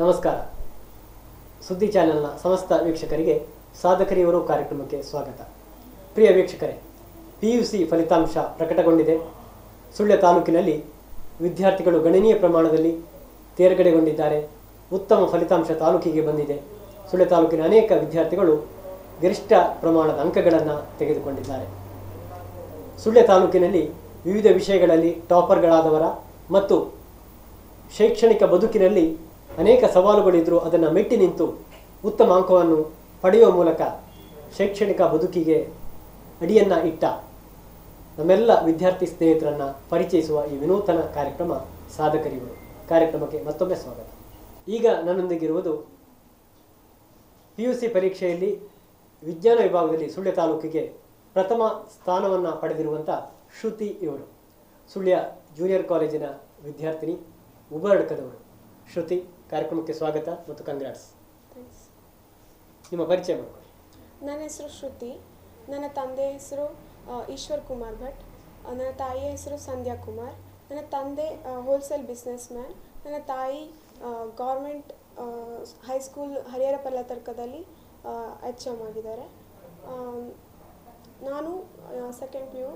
ನಮಸ್ಕಾರ. ಸುದ್ದಿ ಚಾನೆಲ್ನ ಸಮಸ್ತ ವೀಕ್ಷಕರಿಗೆ ಸಾಧಕರಿಯವರು ಕಾರ್ಯಕ್ರಮಕ್ಕೆ ಸ್ವಾಗತ. ಪ್ರಿಯ ವೀಕ್ಷಕರೇ, PUC ಫಲಿತಾಂಶ ಪ್ರಕಟಗೊಂಡಿದೆ. ಸುಳ್ಯ ತಾಲೂಕಿನಲ್ಲಿ ವಿದ್ಯಾರ್ಥಿಗಳು ಗಣನೀಯ ಪ್ರಮಾಣದಲ್ಲಿ ತೇರ್ಗಡೆಗೊಂಡಿದ್ದಾರೆ. ಉತ್ತಮ ಫಲಿತಾಂಶ ತಾಲೂಕಿಗೆ ಬಂದಿದೆ. ಸುಳ್ಯ ತಾಲೂಕಿನ ಅನೇಕ ವಿದ್ಯಾರ್ಥಿಗಳು ಗರಿಷ್ಠ ಪ್ರಮಾಣದ ಅಂಕಗಳನ್ನು ತೆಗೆದುಕೊಂಡಿದ್ದಾರೆ. ಸುಳ್ಯ ತಾಲೂಕಿನಲ್ಲಿ ವಿವಿಧ ವಿಷಯಗಳಲ್ಲಿ ಟಾಪರ್ಗಳಾದವರ ಮತ್ತು ಶೈಕ್ಷಣಿಕ ಬದುಕಿನಲ್ಲಿ ಅನೇಕ ಸವಾಲುಗಳಿದ್ದರೂ ಅದನ್ನು ಮೆಟ್ಟಿ ನಿಂತು ಉತ್ತಮ ಅಂಕವನ್ನು ಪಡೆಯುವ ಮೂಲಕ ಶೈಕ್ಷಣಿಕ ಬದುಕಿಗೆ ಅಡಿಯನ್ನು ಇಟ್ಟ ನಮ್ಮೆಲ್ಲ ವಿದ್ಯಾರ್ಥಿ ಸ್ನೇಹಿತರನ್ನು ಪರಿಚಯಿಸುವ ಈ ವಿನೂತನ ಕಾರ್ಯಕ್ರಮ ಸಾಧಕರಿಗಳು. ಕಾರ್ಯಕ್ರಮಕ್ಕೆ ಮತ್ತೊಮ್ಮೆ ಸ್ವಾಗತ. ಈಗ ನನ್ನೊಂದಿಗಿರುವುದು PUC ಪರೀಕ್ಷೆಯಲ್ಲಿ ವಿಜ್ಞಾನ ವಿಭಾಗದಲ್ಲಿ ಸುಳ್ಯ ತಾಲೂಕಿಗೆ ಪ್ರಥಮ ಸ್ಥಾನವನ್ನು ಪಡೆದಿರುವಂಥ ಶ್ರುತಿ ಇವರು. ಸುಳ್ಯ ಜೂನಿಯರ್ ಕಾಲೇಜಿನ ವಿದ್ಯಾರ್ಥಿನಿ, ಉಬರಡ್ಕದವರು. ಶ್ರುತಿ, ಕಾರ್ಯಕ್ರಮಕ್ಕೆ ಸ್ವಾಗತ ಮತ್ತು ಕಂಗ್ರಾಟ್ಸ್. ನಿಮ್ಮ ಪರಿಚಯ ಮಾಡಿಕೊಳ್ಳಿ. ನನ್ನ ಹೆಸರು ಶ್ರುತಿ. ನನ್ನ ತಂದೆ ಹೆಸರು ಈಶ್ವರ್ ಕುಮಾರ್ ಭಟ್. ನನ್ನ ತಾಯಿಯ ಹೆಸರು ಸಂಧ್ಯಾ ಕುಮಾರ್. ನನ್ನ ತಂದೆ ಹೋಲ್ಸೇಲ್ ಬಿಸ್ನೆಸ್ ಮ್ಯಾನ್. ನನ್ನ ತಾಯಿ ಗೌರ್ಮೆಂಟ್ ಹೈಸ್ಕೂಲ್ ಹರಿಹರ ಪಲ್ಲತರ್ಕದಲ್ಲಿ HM ಆಗಿದ್ದಾರೆ. ನಾನು second PU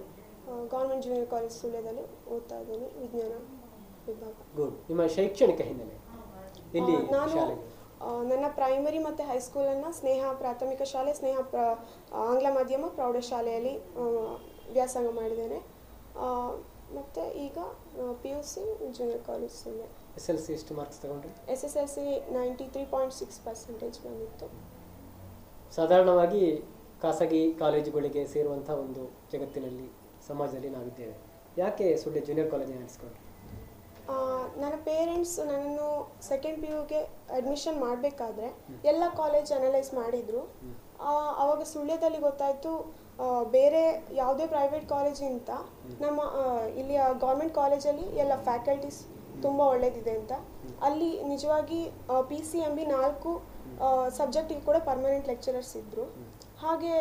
government junior college ಸುಳ್ಯದಲ್ಲಿ ಓದ್ತಾ ಇದ್ದೀನಿ, ವಿಜ್ಞಾನ ವಿಭಾಗ. ಗುಡ್. ನಿಮ್ಮ ಶೈಕ್ಷಣಿಕ ಹಿನ್ನೆಲೆ ಎಲ್ಲಿ? ನಾನು ನನ್ನ ಪ್ರೈಮರಿ ಮತ್ತು ಹೈಸ್ಕೂಲನ್ನು ಸ್ನೇಹ ಪ್ರಾಥಮಿಕ ಶಾಲೆ, ಸ್ನೇಹ ಆಂಗ್ಲ ಮಾಧ್ಯಮ ಪ್ರೌಢಶಾಲೆಯಲ್ಲಿ ವ್ಯಾಸಂಗ ಮಾಡಿದ್ದೇನೆ. ಮತ್ತು ಈಗ PUC junior college Sullia. SSLC ಎಷ್ಟು ಮಾರ್ಕ್ಸ್ ತಗೊಂಡ್ರಿ? SSLC 93.6% ಬಂದಿತ್ತು. ಸಾಧಾರಣವಾಗಿ ಖಾಸಗಿ ಕಾಲೇಜುಗಳಿಗೆ ಸೇರುವಂಥ ಒಂದು ಜಗತ್ತಿನಲ್ಲಿ, ಸಮಾಜದಲ್ಲಿ ನಾವಿದ್ದೇವೆ. ಯಾಕೆ ಸುಳ್ಯ ಜೂನಿಯರ್ ಕಾಲೇಜಿನ ಆರಿಸಿಕೊಂಡ್ರಿ? ನನ್ನ ಪೇರೆಂಟ್ಸ್ ನನ್ನನ್ನು ಸೆಕೆಂಡ್ PUಗೆ ಅಡ್ಮಿಷನ್ ಮಾಡಬೇಕಾದ್ರೆ ಎಲ್ಲ ಕಾಲೇಜ್ ಅನಲೈಸ್ ಮಾಡಿದರು. ಆವಾಗ ಸುಳ್ಯದಲ್ಲಿ ಗೊತ್ತಾಯಿತು ಬೇರೆ ಯಾವುದೇ ಪ್ರೈವೇಟ್ ಕಾಲೇಜಿಗಿಂತ ನಮ್ಮ ಇಲ್ಲಿಯ ಗೌರ್ಮೆಂಟ್ ಕಾಲೇಜಲ್ಲಿ ಎಲ್ಲ ಫ್ಯಾಕಲ್ಟೀಸ್ ತುಂಬ ಒಳ್ಳೆಯದಿದೆ ಅಂತ. ಅಲ್ಲಿ ನಿಜವಾಗಿ PCMB 4 ಸಬ್ಜೆಕ್ಟಿಗೆ ಕೂಡ ಪರ್ಮನೆಂಟ್ ಲೆಕ್ಚರರ್ಸ್ ಇದ್ದರು. ಹಾಗೆ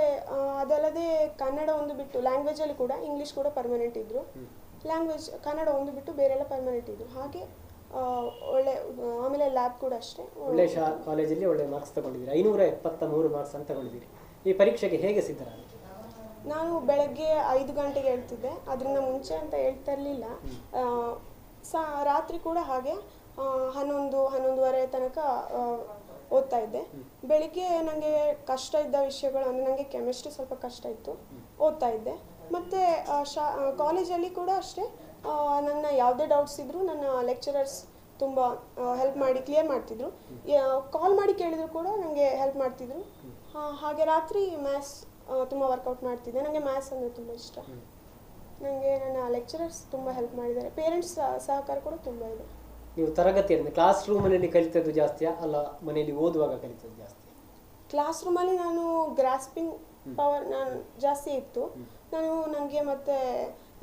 ಅದಲ್ಲದೆ ಕನ್ನಡ ಒಂದು ಬಿಟ್ಟು ಲ್ಯಾಂಗ್ವೇಜಲ್ಲಿ ಕೂಡ ಇಂಗ್ಲೀಷ್ ಕೂಡ ಪರ್ಮನೆಂಟ್ ಇದ್ದರು. ಲ್ಯಾಂಗ್ವೇಜ್ ಕನ್ನಡ ಒಂದು ಬಿಟ್ಟು ಬೇರೆಲ್ಲ ಪರ್ಮನೆಂಟ್ ಇದ್ದರು. ಹಾಗೆ ಒಳ್ಳೆ, ಆಮೇಲೆ ಲ್ಯಾಬ್ ಕೂಡ ಅಷ್ಟೇ. ಒಳ್ಳೆ ಕಾಲೇಜಲ್ಲಿ ಒಳ್ಳೆ ಮಾರ್ಕ್ಸ್ ತಗೊಂಡಿದ್ದೀರಿ. 573 ಮಾರ್ಕ್ಸ್ ಅಂತ ತಗೊಂಡಿದ್ದೀರಿ. ಈ ಪರೀಕ್ಷೆಗೆ ಹೇಗೆ ಸಿದ್ಧರಾಗಿ? ನಾನು ಬೆಳಗ್ಗೆ 5 ಗಂಟೆಗೆ ಹೇಳ್ತಿದ್ದೆ. ಅದರಿಂದ ಮುಂಚೆ ಅಂತ ಹೇಳ್ತಾ ಇರಲಿಲ್ಲ. ರಾತ್ರಿ ಕೂಡ ಹಾಗೆ 11-11:30 ತನಕ ಓದ್ತಾ ಇದ್ದೆ. ಬೆಳಿಗ್ಗೆ ನನಗೆ ಕಷ್ಟ ಇದ್ದ ವಿಷಯಗಳು ಅಂದರೆ ನನಗೆ ಕೆಮಿಸ್ಟ್ರಿ ಸ್ವಲ್ಪ ಕಷ್ಟ ಇತ್ತು, ಓದ್ತಾ ಇದ್ದೆ. ಮತ್ತು ಕಾಲೇಜಲ್ಲಿ ಕೂಡ ಅಷ್ಟೇ, ನನ್ನ ಯಾವುದೇ ಡೌಟ್ಸ್ ಇದ್ದರೂ ನನ್ನ ಲೆಕ್ಚರರ್ಸ್ ತುಂಬ ಹೆಲ್ಪ್ ಮಾಡಿ ಕ್ಲಿಯರ್ ಮಾಡ್ತಿದ್ರು. ಕಾಲ್ ಮಾಡಿ ಕೇಳಿದ್ರು ಕೂಡ ನನಗೆ ಹೆಲ್ಪ್ ಮಾಡ್ತಿದ್ರು. ಹಾಗೆ ರಾತ್ರಿ ಮ್ಯಾಥ್ಸ್ ತುಂಬ ವರ್ಕೌಟ್ ಮಾಡ್ತಿದ್ದೆ. ನನಗೆ ಮ್ಯಾಥ್ಸ್ ಅಂದರೆ ತುಂಬ ಇಷ್ಟ. ನನಗೆ ನನ್ನ ಲೆಕ್ಚರರ್ಸ್ ತುಂಬ ಹೆಲ್ಪ್ ಮಾಡಿದ್ದಾರೆ. ಪೇರೆಂಟ್ಸ್ ಸಹಕಾರ ಕೂಡ ತುಂಬ ಇದೆ. ನೀವು ತರಗತಿಯಲ್ಲಿ ಕ್ಲಾಸ್ ರೂಮಲ್ಲಿ ಕಲಿತದ್ದು ಜಾಸ್ತಿಯಾ ಅಲ್ಲ ಮನೆಯಲ್ಲಿ ಓದುವಾಗ ಕಲಿತದ್ದು ಜಾಸ್ತಿ? ಕ್ಲಾಸ್ ರೂಮಲ್ಲಿ ನಾನು ಗ್ರಾಸ್ಪಿಂಗ್ ಪವರ್ ಜಾಸ್ತಿ ಇತ್ತು. ನನಗೆ ಮತ್ತು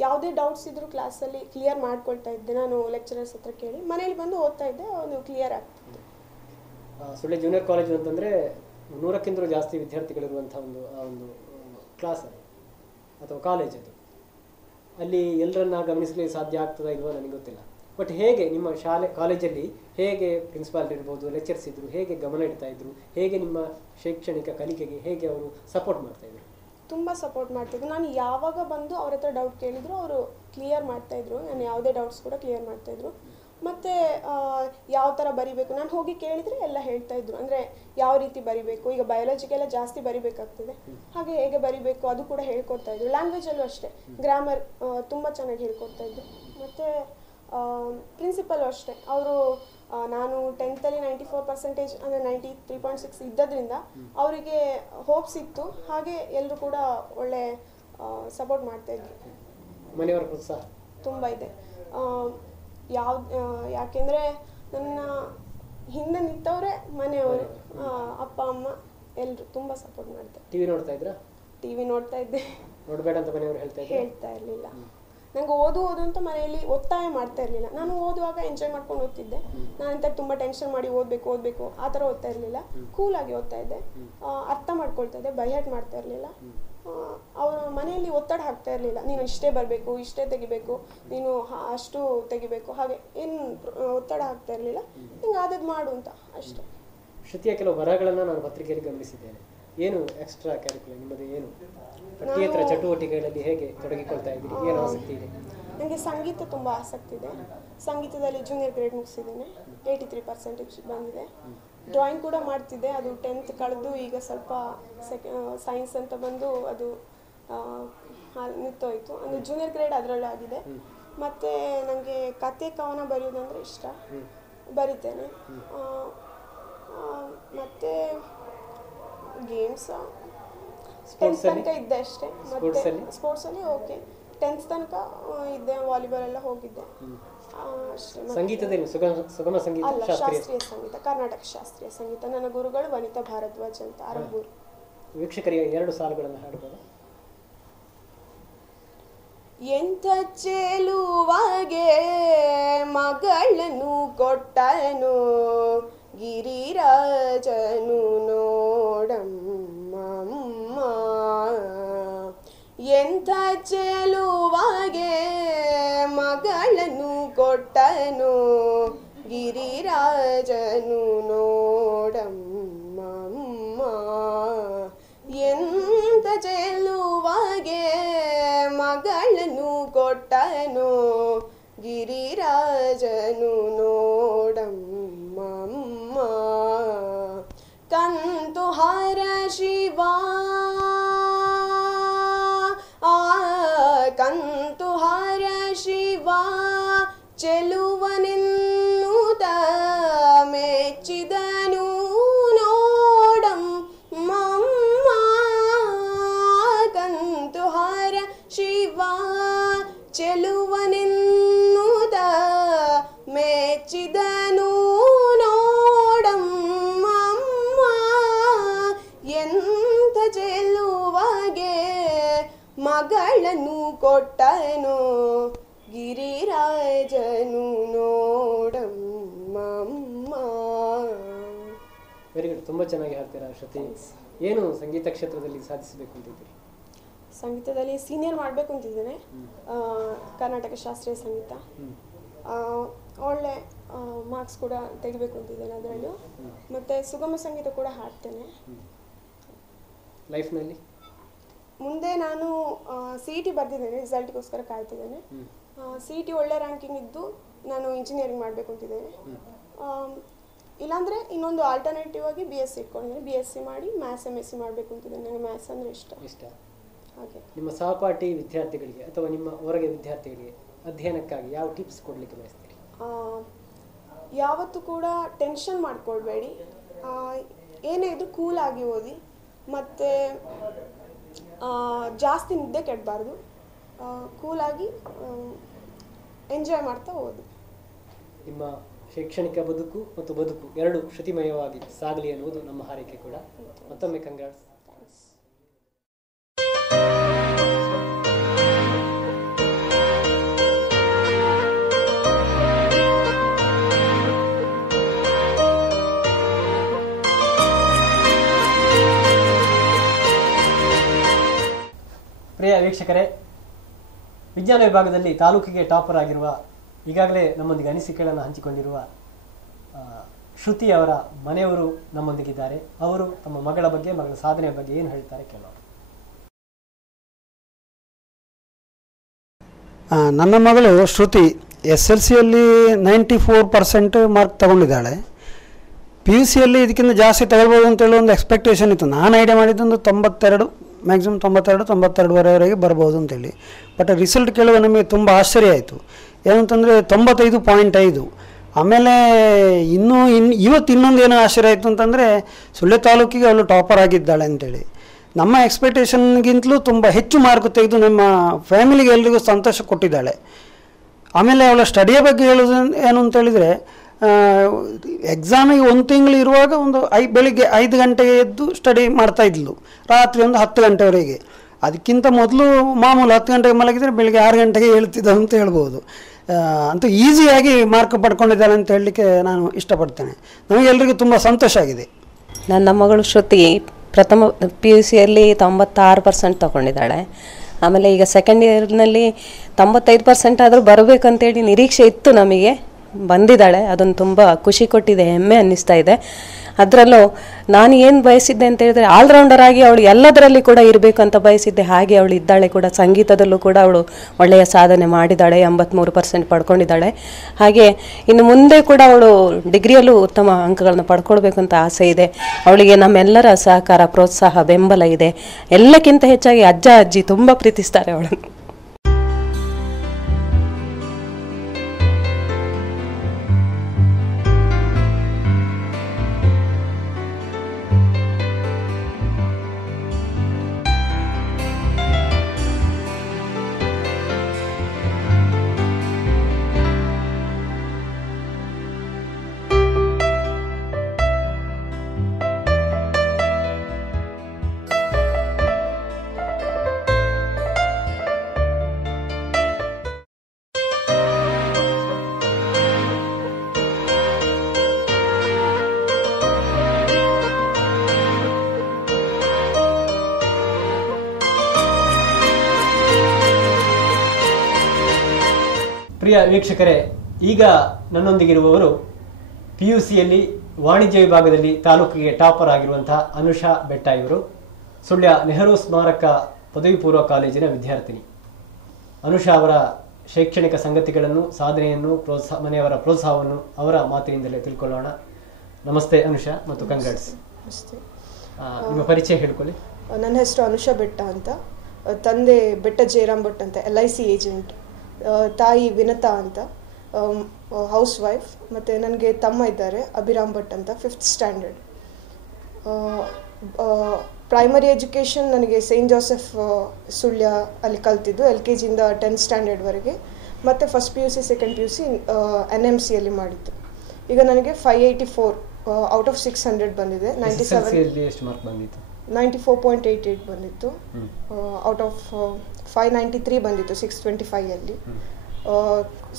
ಯಾವುದೇ ಡೌಟ್ಸ್ ಇದ್ದರೂ ಕ್ಲಾಸಲ್ಲಿ ಕ್ಲಿಯರ್ ಮಾಡ್ಕೊಳ್ತಾ ಇದ್ದೆ. ನಾನು ಲೆಕ್ಚರರ್ಸ್ ಹತ್ರ ಕೇಳಿ ಮನೇಲಿ ಬಂದು ಓದ್ತಾ ಇದ್ದೆ, ಅದು ಕ್ಲಿಯರ್ ಆಗ್ತಿತ್ತು. ಸುಳ್ಯ ಜೂನಿಯರ್ ಕಾಲೇಜು ಅಂತಂದರೆ 100ಕ್ಕಿಂತಲೂ ಜಾಸ್ತಿ ವಿದ್ಯಾರ್ಥಿಗಳಿರುವಂಥ ಒಂದು ಕ್ಲಾಸ್ ಅದು ಅಥವಾ ಕಾಲೇಜ್ ಅದು. ಅಲ್ಲಿ ಎಲ್ಲರನ್ನ ಗಮನಿಸಲಿಕ್ಕೆ ಸಾಧ್ಯ ಆಗ್ತದಾ ಇಲ್ವೋ ನನಗೆ ಗೊತ್ತಿಲ್ಲ. ಬಟ್ ಹೇಗೆ ನಿಮ್ಮ ಕಾಲೇಜಲ್ಲಿ ಹೇಗೆ ಪ್ರಿನ್ಸಿಪಾಲ್ ಇರ್ಬೋದು, ಲೆಕ್ಚರ್ಸ್ ಇದ್ದರು, ಹೇಗೆ ಗಮನ ಇಡ್ತಾ ಇದ್ರು, ಹೇಗೆ ನಿಮ್ಮ ಶೈಕ್ಷಣಿಕ ಕಲಿಕೆಗೆ ಹೇಗೆ ಅವರು ಸಪೋರ್ಟ್ ಮಾಡ್ತಾಯಿದ್ರು? ತುಂಬ ಸಪೋರ್ಟ್ ಮಾಡ್ತಾಯಿದ್ರು. ನಾನು ಯಾವಾಗ ಬಂದು ಅವ್ರ ಹತ್ರ ಡೌಟ್ ಕೇಳಿದ್ರು ಅವರು ಕ್ಲಿಯರ್ ಮಾಡ್ತಾಯಿದ್ರು. ನಾನು ಯಾವುದೇ ಡೌಟ್ಸ್ ಕೂಡ ಕ್ಲಿಯರ್ ಮಾಡ್ತಾಯಿದ್ರು. ಮತ್ತು ಯಾವ ಥರ ಬರಿಬೇಕು ನಾನು ಹೋಗಿ ಕೇಳಿದರೆ ಎಲ್ಲ ಹೇಳ್ತಾಯಿದ್ರು. ಅಂದರೆ ಯಾವ ರೀತಿ ಬರಿಬೇಕು, ಈಗ ಬಯಾಲಜಿಗೆಲ್ಲ ಜಾಸ್ತಿ ಬರಿಬೇಕಾಗ್ತದೆ, ಹಾಗೆ ಹೇಗೆ ಬರಿಬೇಕು ಅದು ಕೂಡ ಹೇಳ್ಕೊಡ್ತಾಯಿದ್ರು. ಲ್ಯಾಂಗ್ವೇಜಲ್ಲೂ ಅಷ್ಟೇ, ಗ್ರಾಮರ್ ತುಂಬ ಚೆನ್ನಾಗಿ ಹೇಳ್ಕೊಡ್ತಾಯಿದ್ರು. ಮತ್ತು ಪ್ರಿನ್ಸಿಪಲು ಅಷ್ಟೇ, ಅವರು ನಾನು 10th 94% ಅಂದರೆ 93.6 ಇದ್ದದ್ರಿಂದ ಅವರಿಗೆ ಹೋಪ್ಸ್ ಇತ್ತು. ಹಾಗೆ ಎಲ್ಲರೂ ಕೂಡ ಒಳ್ಳೆ ಸಪೋರ್ಟ್ ಮಾಡ್ತಾಯಿದ್ರು. ಮನೆಯವರ ಪ್ರೋತ್ಸಾಹ ತುಂಬ ಇದೆ. ಯಾಕೆಂದರೆ ನನ್ನ ಹಿಂದೆ ನಿಂತವರೇ ಮನೆಯವರು, ಅಪ್ಪ ಅಮ್ಮ ಎಲ್ಲರೂ ತುಂಬ ಸಪೋರ್ಟ್ ಮಾಡ್ತಾರೆ. TV ನೋಡ್ತಾ ಇದ್ರಾ? TV ನೋಡ್ತಾ ಇದ್ದೆ. ನೋಡಬೇಡ ಅಂತ ಮನೆಯವರು ಹೇಳ್ತಾ ಇರಲಿಲ್ಲ. ನನಗೆ ಓದು ಅಂತ ಮನೆಯಲ್ಲಿ ಒತ್ತಾಯ ಮಾಡ್ತಾ ಇರಲಿಲ್ಲ. ನಾನು ಓದುವಾಗ ಎಂಜಾಯ್ ಮಾಡ್ಕೊಂಡು ಓದ್ತಿದ್ದೆ. ನಾನಂತ ತುಂಬ ಟೆನ್ಷನ್ ಮಾಡಿ ಓದಬೇಕು ಆ ಥರ ಓದ್ತಾ ಇರಲಿಲ್ಲ. ಕೂಲಾಗಿ ಓದ್ತಾ ಇದ್ದೆ, ಅರ್ಥ ಮಾಡ್ಕೊಳ್ತಾ ಇದ್ದೆ, ಬೈಹ್ಯಾಟ್ ಮಾಡ್ತಾ ಇರಲಿಲ್ಲ. ಅವರ ಮನೆಯಲ್ಲಿ ಒತ್ತಡ ಹಾಕ್ತಾ ಇರಲಿಲ್ಲ, ನೀನು ಇಷ್ಟೇ ಬರಬೇಕು, ಇಷ್ಟೇ ತೆಗಿಬೇಕು, ನೀನು ಅಷ್ಟು ತೆಗಿಬೇಕು, ಹಾಗೆ ಏನು ಒತ್ತಡ ಹಾಕ್ತಾ ಇರಲಿಲ್ಲ. ಹಿಂಗೆ ಆದದ್ದು ಮಾಡು ಅಂತ ಅಷ್ಟೇ. ಶ್ರುತಿಯ ಕೆಲವು ಬರಹಗಳನ್ನು ನಾನು ಪತ್ರಿಕೆಯಲ್ಲಿ ಗಮನಿಸಿದ್ದೇನೆ. ಏನು ಎಕ್ಸ್ಟ್ರಾ ಕ್ಯಾರಿಕ್ಯುಲರ್ ನಿಮ್ಮದು, ಏನು ಪಠ್ಯೇತರ ಚಟುವಟಿಕೆಗಳಲ್ಲಿ ಹೇಗೆ ತೊಡಗಿಕೊಳ್ತಾ ಇದ್ದೀರಿ, ಏನು ಆಸಕ್ತಿ ಇದೆ? ನನಗೆ ಸಂಗೀತ ತುಂಬ ಆಸಕ್ತಿ ಇದೆ. ಸಂಗೀತದಲ್ಲಿ ಜೂನಿಯರ್ ಗ್ರೇಡ್ ಮುಗಿಸಿದ್ದೇನೆ, 83% ಬಂದಿದೆ. ಡ್ರಾಯಿಂಗ್ ಕೂಡ ಮಾಡ್ತಿದ್ದೆ, ಅದು 10th ಕಳೆದು ಈಗ ಸ್ವಲ್ಪ ಸೈನ್ಸ್ ಅಂತ ಬಂದು ಅದು ನಿಂತೋಯ್ತು. ಅಂದರೆ ಜೂನಿಯರ್ ಗ್ರೇಡ್ ಅದರಲ್ಲೂ ಆಗಿದೆ. ಮತ್ತು ನನಗೆ ಕತೆ ಕವನ ಬರೆಯೋದಂದರೆ ಇಷ್ಟ, ಬರಿತೇನೆ. ಮತ್ತು ಗೇಮ್ಸ್ 10th ತನಕ ಇದ್ದೆ ಅಷ್ಟೇ. ಮತ್ತು ಸ್ಪೋರ್ಟ್ಸಲ್ಲಿ ಓಕೆ 10th ತನಕ ಇದ್ದೆ, ವಾಲಿಬಾಲ್ ಎಲ್ಲ ಹೋಗಿದ್ದೆ ಅಷ್ಟೇ. ಸಂಗೀತದಲ್ಲಿ ಸುಗಮ ಸಂಗೀತ ಅಲ್ಲ, ಶಾಸ್ತ್ರೀಯ ಸಂಗೀತ, ಕರ್ನಾಟಕ ಶಾಸ್ತ್ರೀಯ ಸಂಗೀತ. ನನ್ನ ಗುರುಗಳು ವನಿತಾ ಭಾರದ್ವಾಜ್ ಅಂತ, ಅರಬೂರು. ವೀಕ್ಷಕರಿಗೆ 2 ಸಾಲುಗಳನ್ನು ಹಾಡಬಹುದು. ಎಂಥ ಚೆಲುವಾಗೆ ಮಗಳನ್ನು ಕೊಟ್ಟನು ಗಿರಿರಾಜನು ನೋಡಮ್ಮ, ಎಂಥ ಚೆಲುವಾಗೆ ಮಗಳನ್ನು ಕೊಟ್ಟನು ಗಿರಿರಾಜನು ನೋಡಮ್ಮ, ಎಂಥ ಚೆಲುವಾಗೆ ಮಗಳನ್ನು ಕೊಟ್ಟನು ಗಿರಿರಾಜನು ನೋಡಮ್ಮ, ಕಂತುಹಾರ ಶಿವ ಕಂತುಹಾರ ಶಿವ ಚೆಲುವನೆನ್ನುತ್ತ ಮೆಚ್ಚಿದನು ನೋಡಮ್ಮ, ಕಂತುಹಾರ ಶಿವ ಚೆಲುವನೆನ್ನುತ್ತ ಮೆಚ್ಚಿದನು ನೋಡಮ್ಮ, ಎಂಥ ಚೆಲುವಾಗೆ ಮಗಳನ್ನು ಕೊಟ್ಟನು ಗಿರಿರಾಜನು ನೋಡಮ್ಮ. ವೆರಿ ಗುಡ್, ತುಂಬ ಚೆನ್ನಾಗಿ ಹಾಡ್ತೀರಾ ಶ್ರುತಿ. ಏನು ಸಂಗೀತ ಕ್ಷೇತ್ರದಲ್ಲಿ ಸಾಧಿಸಬೇಕು ಅಂತಿದ್ದೀರಿ? ಸಂಗೀತದಲ್ಲಿ ಸೀನಿಯರ್ ಮಾಡಬೇಕು ಅಂತಿದ್ದೇನೆ, ಕರ್ನಾಟಕ ಶಾಸ್ತ್ರೀಯ ಸಂಗೀತ. ಒಳ್ಳೆ ಮಾರ್ಕ್ಸ್ ಕೂಡ ತೆಗಿಬೇಕು ಅಂತಿದ್ದೇನೆ ಅದರಲ್ಲೂ. ಮತ್ತು ಸುಗಮ ಸಂಗೀತ ಕೂಡ ಹಾಡ್ತೇನೆ. ಲೈಫ್ನಲ್ಲಿ ಮುಂದೆ ನಾನು CET ಬರೆದಿದ್ದೇನೆ, ರಿಸಲ್ಟ್ಗೋಸ್ಕರ ಕಾಯ್ತಿದ್ದೇನೆ. CET ಒಳ್ಳೆ ರ್ಯಾಂಕಿಂಗ್ ಇದ್ದು ನಾನು ಇಂಜಿನಿಯರಿಂಗ್ ಮಾಡಬೇಕು ಅಂತಿದ್ದೇನೆ. ಇಲ್ಲಾಂದರೆ ಇನ್ನೊಂದು ಆಲ್ಟರ್ನೇಟಿವ್ ಆಗಿ BSc ಇಟ್ಕೊಂಡಿದ್ದೇನೆ. BSc ಮಾಡಿ ಮ್ಯಾಥ್ಸ್ MSc ಮಾಡಬೇಕು ಅಂತಿದ್ದೇನೆ. ನನಗೆ ಮ್ಯಾಥ್ಸ್ ಅಂದರೆ ಇಷ್ಟ. ಹಾಗೆ ನಿಮ್ಮ ಸಹಪಾಠಿ ವಿದ್ಯಾರ್ಥಿಗಳಿಗೆ ಅಥವಾ ನಿಮ್ಮ ಹೊರಗೆ ವಿದ್ಯಾರ್ಥಿಗಳಿಗೆ ಅಧ್ಯಯನಕ್ಕಾಗಿ ಯಾವ ಟಿಪ್ಸ್ ಕೊಡಲಿಕ್ಕೆ ಬಯಸ್ತೀರಿ? ಯಾವತ್ತೂ ಕೂಡ ಟೆನ್ಷನ್ ಮಾಡ್ಕೊಳ್ಬೇಡಿ, ಏನೇ ಇದ್ರೂ ಕೂಲಾಗಿ ಓದಿ. ಮತ್ತು ಜಾಸ್ತಿ ನಿದ್ದೆ ಕೆಡಬಾರ್ದು, ಕೂಲಾಗಿ ಎಂಜಾಯ್ ಮಾಡ್ತಾ ಓದಿ. ನಿಮ್ಮ ಶೈಕ್ಷಣಿಕ ಬದುಕು ಮತ್ತು ಬದುಕು ಎರಡು ಶ್ರುತಿಮಯವಾಗಿ ಸಾಗಲಿ ಅನ್ನುವುದು ನಮ್ಮ ಹಾರೈಕೆ ಕೂಡ. ಮತ್ತೊಮ್ಮೆ ಕಂಗ್ರಾಟ್ಸ್. ಪ್ರಿಯ ವೀಕ್ಷಕರೇ, ವಿಜ್ಞಾನ ವಿಭಾಗದಲ್ಲಿ ತಾಲೂಕಿಗೆ ಟಾಪರ್ ಆಗಿರುವ, ಈಗಾಗಲೇ ನಮ್ಮೊಂದಿಗೆ ಅನಿಸಿಕೆಗಳನ್ನು ಹಂಚಿಕೊಂಡಿರುವ ಶ್ರುತಿ ಅವರ ಮನೆಯವರು ನಮ್ಮೊಂದಿಗಿದ್ದಾರೆ. ಅವರು ತಮ್ಮ ಮಗಳ ಬಗ್ಗೆ, ಮಗಳ ಸಾಧನೆಯ ಬಗ್ಗೆ ಏನು ಹೇಳ್ತಾರೆ ಕೇಳೋಣ. ನನ್ನ ಮಗಳು ಶ್ರುತಿ SLCಯಲ್ಲಿ 94% ಮಾರ್ಕ್ ತಗೊಂಡಿದ್ದಾಳೆ. PUCಯಲ್ಲಿ ಇದಕ್ಕಿಂತ ಜಾಸ್ತಿ ತಗೊಳ್ಬೋದು ಅಂತೇಳಿ ಒಂದು ಎಕ್ಸ್ಪೆಕ್ಟೇಷನ್ ಇತ್ತು. ನಾನು ಐಡಿಯಾ ಮಾಡಿದ್ದೊಂದು 92, ಮ್ಯಾಕ್ಸಿಮಮ್ 92-92ವರೆಗೆ ಬರ್ಬೋದು ಅಂತೇಳಿ. ಬಟ್ ರಿಸಲ್ಟ್ ಕೇಳುವಾಗ ನಮಗೆ ತುಂಬ ಆಶ್ಚರ್ಯ ಆಯಿತು. ಏನಂತಂದರೆ 95.5. ಆಮೇಲೆ ಇವತ್ತು ಇನ್ನೊಂದು ಏನೋ ಆಶ್ಚರ್ಯ ಆಯಿತು ಅಂತಂದರೆ, ಸುಳ್ಯ ತಾಲೂಕಿಗೆ ಅವಳು ಟಾಪರ್ ಆಗಿದ್ದಾಳೆ ಅಂತೇಳಿ. ನಮ್ಮ ಎಕ್ಸ್ಪೆಕ್ಟೇಷನ್ಗಿಂತಲೂ ತುಂಬ ಹೆಚ್ಚು ಮಾರ್ಕ್ ತೆಗೆದು ನಮ್ಮ ಫ್ಯಾಮಿಲಿಗೆ ಎಲ್ರಿಗೂ ಸಂತೋಷ ಕೊಟ್ಟಿದ್ದಾಳೆ. ಆಮೇಲೆ ಅವಳ ಸ್ಟಡಿಯ ಬಗ್ಗೆ ಹೇಳೋದು ಏನು ಅಂತೇಳಿದರೆ, ಎಕ್ಸಾಮಿಗೆ 1 ತಿಂಗಳು ಇರುವಾಗ ಬೆಳಿಗ್ಗೆ 5 ಗಂಟೆಗೆ ಎದ್ದು ಸ್ಟಡಿ ಮಾಡ್ತಾಯಿದ್ಲು, ರಾತ್ರಿ 10 ಗಂಟೆವರೆಗೆ. ಅದಕ್ಕಿಂತ ಮೊದಲು ಮಾಮೂಲು 10 ಗಂಟೆಗೆ ಮಲಗಿದರೆ ಬೆಳಿಗ್ಗೆ 6 ಗಂಟೆಗೆ ಹೇಳ್ತಿದ್ದ ಅಂತ ಹೇಳ್ಬೋದು. ಅಂತೂ ಈಸಿಯಾಗಿ ಮಾರ್ಕ್ ಪಡ್ಕೊಂಡಿದ್ದಾಳೆ ಅಂತ ಹೇಳಲಿಕ್ಕೆ ನಾನು ಇಷ್ಟಪಡ್ತೇನೆ. ನಮಗೆಲ್ಲರಿಗೂ ತುಂಬ ಸಂತೋಷ ಆಗಿದೆ. ನನ್ನ ಮಗಳು ಶ್ರುತಿ ಪ್ರಥಮ PUCಯಲ್ಲಿ 96% ತಗೊಂಡಿದ್ದಾಳೆ. ಆಮೇಲೆ ಈಗ ಸೆಕೆಂಡ್ ಇಯರ್ನಲ್ಲಿ 95% ಆದರೂ ಬರಬೇಕಂತೇಳಿ ನಿರೀಕ್ಷೆ ಇತ್ತು ನಮಗೆ, ಬಂದಿದ್ದಾಳೆ. ಅದೊಂದು ತುಂಬ ಖುಷಿ ಕೊಟ್ಟಿದೆ, ಹೆಮ್ಮೆ ಅನ್ನಿಸ್ತಾ ಇದೆ. ಅದರಲ್ಲೂ ನಾನು ಏನು ಬಯಸಿದ್ದೆ ಅಂತ ಹೇಳಿದ್ರೆ ಆಲ್ರೌಂಡರ್ ಆಗಿ ಅವಳು ಎಲ್ಲದರಲ್ಲಿ ಕೂಡ ಇರಬೇಕು ಅಂತ ಬಯಸಿದ್ದೆ. ಹಾಗೆ ಅವಳು ಇದ್ದಾಳೆ ಕೂಡ. ಸಂಗೀತದಲ್ಲೂ ಕೂಡ ಅವಳು ಒಳ್ಳೆಯ ಸಾಧನೆ ಮಾಡಿದ್ದಾಳೆ, 83% ಪಡ್ಕೊಂಡಿದ್ದಾಳೆ. ಹಾಗೆ ಇನ್ನು ಮುಂದೆ ಕೂಡ ಅವಳು ಡಿಗ್ರಿಯಲ್ಲೂ ಉತ್ತಮ ಅಂಕಗಳನ್ನು ಪಡ್ಕೊಳ್ಬೇಕು ಅಂತ ಆಸೆ ಇದೆ. ಅವಳಿಗೆ ನಮ್ಮೆಲ್ಲರ ಸಹಕಾರ, ಪ್ರೋತ್ಸಾಹ, ಬೆಂಬಲ ಇದೆ. ಎಲ್ಲಕ್ಕಿಂತ ಹೆಚ್ಚಾಗಿ ಅಜ್ಜ ಅಜ್ಜಿ ತುಂಬ ಪ್ರೀತಿಸ್ತಾರೆ ಅವಳನ್ನು. ಪ್ರಿಯ ವೀಕ್ಷಕರೇ, ಈಗ ನನ್ನೊಂದಿಗಿರುವವರು PUCಯಲ್ಲಿ ವಾಣಿಜ್ಯ ವಿಭಾಗದಲ್ಲಿ ತಾಲೂಕಿಗೆ ಟಾಪರ್ ಆಗಿರುವಂತಹ ಅನುಷಾ ಬೆಟ್ಟ. ಇವರು ಸುಳ್ಯ ನೆಹರು ಸ್ಮಾರಕ ಪದವಿ ಪೂರ್ವ ಕಾಲೇಜಿನ ವಿದ್ಯಾರ್ಥಿನಿ. ಅನುಷಾ ಅವರ ಶೈಕ್ಷಣಿಕ ಸಂಗತಿಗಳನ್ನು, ಸಾಧನೆಯನ್ನು, ಮನೆಯವರ ಪ್ರೋತ್ಸಾಹವನ್ನು ಅವರ ಮಾತಿನಿಂದಲೇ ತಿಳ್ಕೊಳ್ಳೋಣ. ನಮಸ್ತೆ ಅನುಷಾ ಮತ್ತು ಕಂಗ್ರಾಟ್ಸ್. ನಿಮ್ಮ ಪರಿಚಯ ಹೇಳ್ಕೊಳ್ಳಿ. ನನ್ನ ಹೆಸರು ಅನುಷಾ ಬೆಟ್ಟ ಅಂತ. ತಂದೆ ಬೆಟ್ಟ ಜಯರಾಮ್ ಭಟ್ ಅಂತ, LIC ಏಜೆಂಟ್. ತಾಯಿ ವಿನತಾ ಅಂತ, ಹೌಸ್ ವೈಫ್. ಮತ್ತು ನನಗೆ ತಮ್ಮ ಇದ್ದಾರೆ, ಅಭಿರಾಮ್ ಭಟ್ ಅಂತ, 5th ಸ್ಟ್ಯಾಂಡರ್ಡ್. ಪ್ರೈಮರಿ ಎಜುಕೇಷನ್ ನನಗೆ ಸೇಂಟ್ ಜೋಸೆಫ್ ಸುಳ್ಯ ಅಲ್ಲಿ ಕಲ್ತಿದ್ದು, LKGಯಿಂದ 10th ಸ್ಟ್ಯಾಂಡರ್ಡ್ವರೆಗೆ. ಮತ್ತು ಫಸ್ಟ್ PUC ಸೆಕೆಂಡ್ PUC NMCಯಲ್ಲಿ ಮಾಡಿದ್ದು. ಈಗ ನನಗೆ 584 ಔಟ್ ಆಫ್ 600 ಬಂದಿದೆ. 94.88 ಬಂದಿತ್ತು. ಔಟ್ ಆಫ್ 593 ಬಂದಿತ್ತು 625ಅಲ್ಲಿ.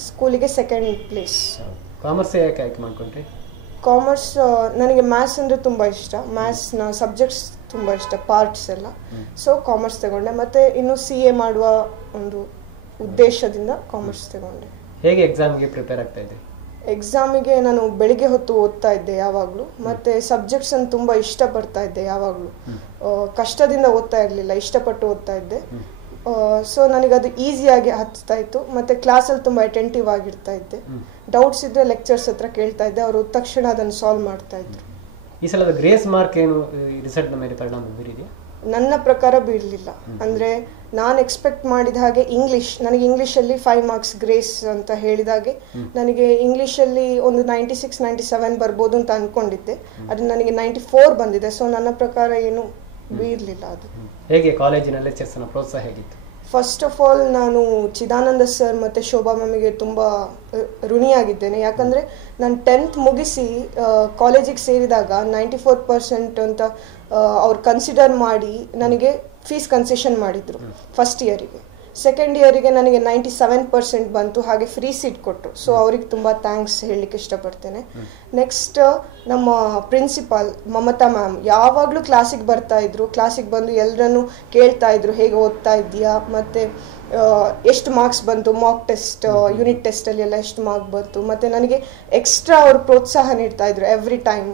ಸ್ಕೂಲಿಗೆ ಸೆಕೆಂಡ್ ಪ್ಲೇಸ್. ಕಾಮರ್ಸ್ ಯಾಕೆ ಆಯ್ಕೆ ಮಾಡ್ಕೊಂಡ್ರಿ? ಕಾಮರ್ಸ್ ನನಗೆ ಮ್ಯಾಥ್ಸ್ ಅಂದರೆ ತುಂಬ ಇಷ್ಟ. ಮ್ಯಾಥ್ಸ್ನ ಸಬ್ಜೆಕ್ಟ್ಸ್ ತುಂಬ ಇಷ್ಟ, ಪಾರ್ಟ್ಸ್ ಎಲ್ಲ. ಸೊ ಕಾಮರ್ಸ್ ತಗೊಂಡೆ. ಮತ್ತು ಇನ್ನು CA ಮಾಡುವ ಒಂದು ಉದ್ದೇಶದಿಂದ ಕಾಮರ್ಸ್ ತಗೊಂಡೆ. ಹೇಗೆ ಎಕ್ಸಾಮ್ಗೆ ಪ್ರಿಪೇರ್ ಆಗ್ತಾ ಇದ್ದೆ? ಎಕ್ಸಾಮಿಗೆ ನಾನು ಬೆಳಿಗ್ಗೆ ಹೊತ್ತು ಓದ್ತಾ ಇದ್ದೆ ಯಾವಾಗಲೂ. ಮತ್ತು ಸಬ್ಜೆಕ್ಟ್ಸನ್ನು ತುಂಬ ಇಷ್ಟಪಡ್ತಾ ಇದ್ದೆ ಯಾವಾಗಲೂ. ಕಷ್ಟದಿಂದ ಓದ್ತಾ ಇರಲಿಲ್ಲ, ಇಷ್ಟಪಟ್ಟು ಓದ್ತಾ ಇದ್ದೆ. ಸೊ ನನಗದು ಈಸಿಯಾಗಿ ಹತ್ತಾ ಇತ್ತು. ಮತ್ತು ಕ್ಲಾಸಲ್ಲಿ ತುಂಬ ಅಟೆಂಟಿವ್ ಆಗಿರ್ತಾ ಇದ್ದೆ. ಡೌಟ್ಸ್ ಇದ್ದರೆ ಲೆಕ್ಚರ್ಸ್ ಹತ್ರ ಕೇಳ್ತಾ ಇದ್ದೆ, ಅವರು ತಕ್ಷಣ ಅದನ್ನು ಸಾಲ್ವ್ ಮಾಡ್ತಾ ಇದ್ರು. ಈ ಸಲದ ಗ್ರೇಸ್ ಮಾರ್ಕ್ ಏನು ರಿಸಲ್ಟ್ನ ಮೇಲೆ ಪರಿಣಾಮ ಬೀರಿದೆಯಾ? ನನ್ನ ಪ್ರಕಾರ ಬೀಳಲಿಲ್ಲ. ಅಂದರೆ ನಾನು ಎಕ್ಸ್ಪೆಕ್ಟ್ ಮಾಡಿದ ಹಾಗೆ ನನಗೆ ಇಂಗ್ಲೀಷಲ್ಲಿ 5 ಮಾರ್ಕ್ಸ್ ಗ್ರೇಸ್ ಅಂತ ಹೇಳಿದಾಗೆ ನನಗೆ ಇಂಗ್ಲೀಷಲ್ಲಿ ಒಂದು 96, 97 ಬರ್ಬೋದು ಅಂತ ಅಂದ್ಕೊಂಡಿದ್ದೆ. ಅದು ನನಗೆ 94 ಬಂದಿದೆ. ಸೊ ನನ್ನ ಪ್ರಕಾರ ಏನು ಬೀಳಲಿಲ್ಲ ಅದು. ಹೇಗೆ ಕಾಲೇಜಿನ ಲೆಕ್ಚರ್ಸ್ನ ಪ್ರೋತ್ಸಾಹ ಹೇಗಿತ್ತು? ಫಸ್ಟ್ ಆಫ್ ಆಲ್ ನಾನು ಚಿದಾನಂದ ಸರ್ ಮತ್ತು ಶೋಭಾ ಮ್ಯಾಮಿಗೆ ತುಂಬ ಋಣಿಯಾಗಿದ್ದೇನೆ. ಯಾಕಂದರೆ ನಾನು 10th ಮುಗಿಸಿ ಕಾಲೇಜಿಗೆ ಸೇರಿದಾಗ 94% ಅಂತ ಅವ್ರು ಕನ್ಸಿಡರ್ ಮಾಡಿ ನನಗೆ ಫೀಸ್ ಕನ್ಸೆಷನ್ ಮಾಡಿದರು ಫಸ್ಟ್ ಇಯರಿಗೆ. ಸೆಕೆಂಡ್ ಇಯರಿಗೆ ನನಗೆ 97% ಬಂತು, ಹಾಗೆ ಫ್ರೀ ಸೀಟ್ ಕೊಟ್ಟರು. ಸೊ ಅವ್ರಿಗೆ ತುಂಬ ಥ್ಯಾಂಕ್ಸ್ ಹೇಳಲಿಕ್ಕೆ ಇಷ್ಟಪಡ್ತೇನೆ. ನೆಕ್ಸ್ಟ್ ನಮ್ಮ ಪ್ರಿನ್ಸಿಪಾಲ್ ಮಮತಾ ಮ್ಯಾಮ್ ಯಾವಾಗಲೂ ಕ್ಲಾಸಿಗೆ ಬರ್ತಾಯಿದ್ರು. ಕ್ಲಾಸಿಗೆ ಬಂದು ಎಲ್ಲರನ್ನೂ ಕೇಳ್ತಾಯಿದ್ರು, ಹೇಗೆ ಓದ್ತಾ ಇದೆಯಾ, ಮತ್ತು ಎಷ್ಟು ಮಾರ್ಕ್ಸ್ ಬಂತು, ಮಾಕ್ ಟೆಸ್ಟ್, ಯೂನಿಟ್ ಟೆಸ್ಟಲ್ಲಿ ಎಲ್ಲ ಎಷ್ಟು ಮಾರ್ಕ್ ಬಂತು. ಮತ್ತು ನನಗೆ ಎಕ್ಸ್ಟ್ರಾ ಅವರು ಪ್ರೋತ್ಸಾಹ ನೀಡ್ತಾಯಿದ್ರು ಎವ್ರಿ ಟೈಮ್.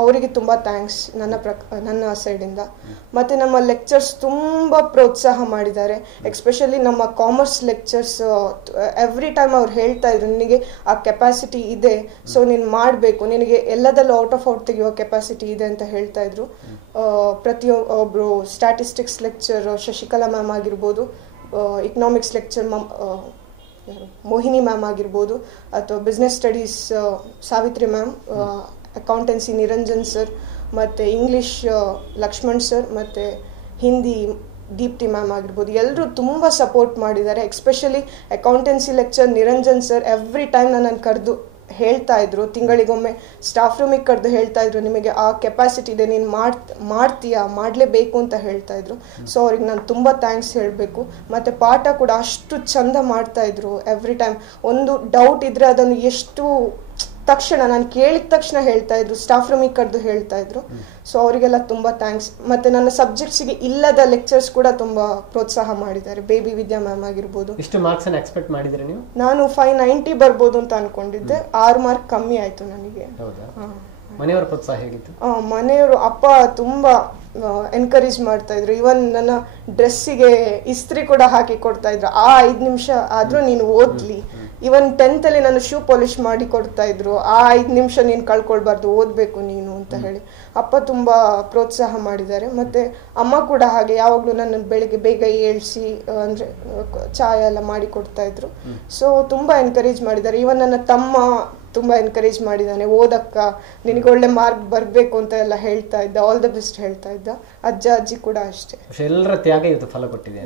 ಅವರಿಗೆ ತುಂಬ ಥ್ಯಾಂಕ್ಸ್ ನನ್ನ ಸೈಡಿಂದ. ಮತ್ತು ನಮ್ಮ ಲೆಕ್ಚರ್ಸ್ ತುಂಬ ಪ್ರೋತ್ಸಾಹ ಮಾಡಿದ್ದಾರೆ. ಎಕ್ಸ್ಪೆಷಲಿ ನಮ್ಮ ಕಾಮರ್ಸ್ ಲೆಕ್ಚರ್ಸ್ ಎವ್ರಿ ಟೈಮ್ ಅವ್ರು ಹೇಳ್ತಾಯಿದ್ರು, ನಿನಗೆ ಆ ಕೆಪಾಸಿಟಿ ಇದೆ, ಸೊ ನೀನು ಮಾಡಬೇಕು, ನಿನಗೆ ಎಲ್ಲದಲ್ಲೂ ಔಟ್ ಆಫ್ ಔಟ್ ತೆಗೆಯುವ ಕೆಪಾಸಿಟಿ ಇದೆ ಅಂತ ಹೇಳ್ತಾಯಿದ್ರು. ಪ್ರತಿಯೊಬ್ಬರು ಸ್ಟ್ಯಾಟಿಸ್ಟಿಕ್ಸ್ ಲೆಕ್ಚರ್ ಶಶಿಕಲಾ ಮ್ಯಾಮ್ ಆಗಿರ್ಬೋದು, ಇಕನಾಮಿಕ್ಸ್ ಲೆಕ್ಚರ್ ಮೋಹಿನಿ ಮ್ಯಾಮ್ ಆಗಿರ್ಬೋದು, ಅಥವಾ business studies Savitri ma'am, accountancy Niranjan sir, ಮತ್ತು ಇಂಗ್ಲೀಷ್ ಲಕ್ಷ್ಮಣ್ ಸರ್, ಮತ್ತು ಹಿಂದಿ ದೀಪ್ತಿ ಮ್ಯಾಮ್ ಆಗಿರ್ಬೋದು, ಎಲ್ಲರೂ ತುಂಬ ಸಪೋರ್ಟ್ ಮಾಡಿದ್ದಾರೆ. Especially accountancy lecture Niranjan sir every time ನನ್ನನ್ನು ಕರೆದು ಹೇಳ್ತಾ ಇದ್ರು, ತಿಂಗಳಿಗೊಮ್ಮೆ ಸ್ಟಾಫ್ ರೂಮಿಗೆ ಕರೆದು ಹೇಳ್ತಾ ಇದ್ರು, ನಿಮಗೆ ಆ ಕೆಪಾಸಿಟಿ ಇದೆ, ನೀನು ಮಾಡ್ತೀಯಾ, ಮಾಡಲೇಬೇಕು ಅಂತ ಹೇಳ್ತಾ ಇದ್ರು. ಸೊ ಅವ್ರಿಗೆ ನಾನು ತುಂಬ ಥ್ಯಾಂಕ್ಸ್ ಹೇಳಬೇಕು. ಮತ್ತು ಪಾಠ ಕೂಡ ಅಷ್ಟು ಚಂದ ಮಾಡ್ತಾಯಿದ್ರು. ಎವ್ರಿ ಟೈಮ್ ಒಂದು ಡೌಟ್ ಇದ್ದರೆ ಅದನ್ನು ಎಷ್ಟು ತಕ್ಷಣ ನಾನು ಕೇಳಿದ ತಕ್ಷಣ ಹೇಳ್ತಾ ಇದ್ರು, ಸ್ಟಾಫ್ ರೂಮಿಗೆ ಕರೆದು ಹೇಳ್ತಾ ಇದ್ರು. ಸೊ ಅವರಿಗೆಲ್ಲ ತುಂಬ ಥ್ಯಾಂಕ್ಸ್. ಮತ್ತು ನನ್ನ ಸಬ್ಜೆಕ್ಟ್ಸಿಗೆ ಇಲ್ಲದ ಲೆಕ್ಚರ್ಸ್ ಕೂಡ ತುಂಬ ಪ್ರೋತ್ಸಾಹ ಮಾಡಿದ್ದಾರೆ. ಬೇಬಿ ವಿದ್ಯಾ ಮ್ಯಾಮ್ ಆಗಿರ್ಬೋದು. ಎಷ್ಟು ಮಾರ್ಕ್ಸ್ ಅನ್ನು ಎಕ್ಸ್ಪೆಕ್ಟ್ ಮಾಡಿದ್ರೆ ನೀವು? ನಾನು 590 ಬರ್ಬೋದು ಅಂತ ಅನ್ಕೊಂಡಿದ್ದೆ. 6 ಮಾರ್ಕ್ ಕಮ್ಮಿ ಆಯಿತು ನನಗೆ. ಮನೆಯವರ ಪ್ರೋತ್ಸಾಹ ಹೇಗಿತ್ತು? ಮನೆಯವರು ಅಪ್ಪ ತುಂಬ ಎನ್ಕರೇಜ್ ಮಾಡ್ತಾ ಇದ್ರು. ಇವನ್ ನನ್ನ ಡ್ರೆಸ್ಸಿಗೆ ಇಸ್ತ್ರಿ ಕೂಡ ಹಾಕಿ ಕೊಡ್ತಾ ಇದ್ರು. 5 ನಿಮಿಷ ಆದ್ರೂ ನೀನು ಓದ್ಲಿ. ಇವನ್ 10th ಅಲ್ಲಿ ನಾನು ಶೂ ಪಾಲಿಶ್ ಮಾಡಿ ಕೊಡ್ತಾ ಇದ್ರು. 5 ನಿಮಿಷ ನೀನು ಕಳ್ಕೊಳ್ಬಾರ್ದು, ಓದ್ಬೇಕು ನೀನು ಅಂತ ಹೇಳಿ ಅಪ್ಪ ತುಂಬಾ ಪ್ರೋತ್ಸಾಹ ಮಾಡಿದ್ದಾರೆ. ಮತ್ತೆ ಅಮ್ಮ ಕೂಡ ಹಾಗೆ ಯಾವಾಗ್ಲೂ ನನ್ನ ಬೆಳಿಗ್ಗೆ ಬೇಗ ಏಳ್ಸಿ ಅಂದ್ರೆ ಚಾಯ ಎಲ್ಲ ಮಾಡಿ ಕೊಡ್ತಾ ಇದ್ರು. ಸೊ ತುಂಬಾ ಎನ್ಕರೇಜ್ ಮಾಡಿದ್ದಾರೆ. ಇವನ್ ನನ್ನ ತಮ್ಮ ತುಂಬಾ ಎನ್ಕರೇಜ್ ಮಾಡಿದ್ದಾನೆ, ಓದಕ್ಕ ನಿನಗೆ ಒಳ್ಳೆ ಮಾರ್ಕ್ ಬರಬೇಕು ಅಂತ ಎಲ್ಲ ಹೇಳ್ತಾ ಇದ್ದ, ಆಲ್ ದ ಬೆಸ್ಟ್ ಹೇಳ್ತಾ ಇದ್ದ. ಅಜ್ಜ ಅಜ್ಜಿ ಕೂಡ ಅಷ್ಟೇ. ಎಲ್ಲರ ತ್ಯಾಗ ಇವತ್ತು ಫಲ ಕೊಟ್ಟಿದೆ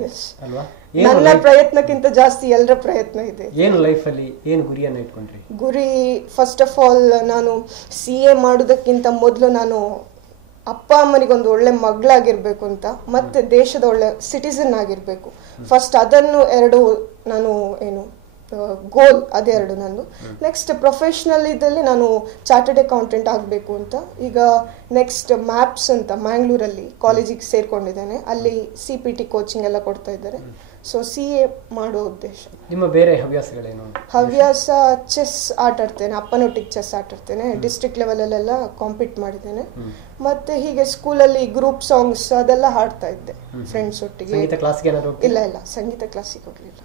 ಅಲ್ವಾ? ನನ್ನ ಪ್ರಯತ್ನಕ್ಕಿಂತ ಜಾಸ್ತಿ ಎಲ್ಲರ ಪ್ರಯತ್ನ ಇದೆ. ಏನು ಲೈಫ್ ಅಲ್ಲಿ ಏನು ಗುರಿಯನ್ನು ಇಟ್ಕೊಂಡ್ರಿ? ಗುರಿ ಫಸ್ಟ್ ಆಫ್ ಆಲ್ ನಾನು CA ಮಾಡೋದಕ್ಕಿಂತ ಮೊದಲು ನಾನು ಅಪ್ಪ ಅಮ್ಮನಿಗೊಂದು ಒಳ್ಳೆ ಮಗಳಾಗಿರ್ಬೇಕು ಅಂತ, ಮತ್ತೆ ದೇಶದ ಒಳ್ಳೆ ಸಿಟಿಸನ್ ಆಗಿರ್ಬೇಕು. ಫಸ್ಟ್ ಅದನ್ನು ಎರಡು ನಾನು ಏನು ಗೋಲ್ ಅದೆರಡು ನಂದು. ನೆಕ್ಸ್ಟ್ ಪ್ರೊಫೆಷನಲ್ ಇದ್ದಲ್ಲಿ ನಾನು ಚಾರ್ಟರ್ಡ್ ಅಕೌಂಟೆಂಟ್ ಆಗಬೇಕು ಅಂತ. ಈಗ ನೆಕ್ಸ್ಟ್ ಮ್ಯಾಪ್ಸ್ ಅಂತ ಮ್ಯಾಂಗ್ಳೂರಲ್ಲಿ ಕಾಲೇಜಿಗೆ ಸೇರ್ಕೊಂಡಿದ್ದೇನೆ. ಅಲ್ಲಿ CPT ಕೋಚಿಂಗ್ ಎಲ್ಲ ಕೊಡ್ತಾ ಇದ್ದಾರೆ. ಸೊ CA ಮಾಡೋ ಉದ್ದೇಶ. ನಿಮ್ಮ ಬೇರೆ ಹವ್ಯಾಸಗಳೇನು? ಹವ್ಯಾಸ ಚೆಸ್ ಆಟ ಆಡ್ತೇನೆ, ಅಪ್ಪನೊಟ್ಟಿಗೆ ಚೆಸ್ ಆಟ ಆಡ್ತೇನೆ. ಡಿಸ್ಟ್ರಿಕ್ಟ್ ಲೆವೆಲಲ್ಲೆಲ್ಲ ಕಾಂಪೀಟ್ ಮಾಡಿದ್ದೇನೆ. ಮತ್ತೆ ಹೀಗೆ ಸ್ಕೂಲಲ್ಲಿ ಗ್ರೂಪ್ ಸಾಂಗ್ಸ್ ಅದೆಲ್ಲ ಹಾಡ್ತಾ ಇದ್ದೆ ಫ್ರೆಂಡ್ಸ್ ಒಟ್ಟಿಗೆ. ಇಲ್ಲ ಇಲ್ಲ, ಸಂಗೀತ ಕ್ಲಾಸಿಗೆ ಹೋಗ್ಲಿಲ್ಲ.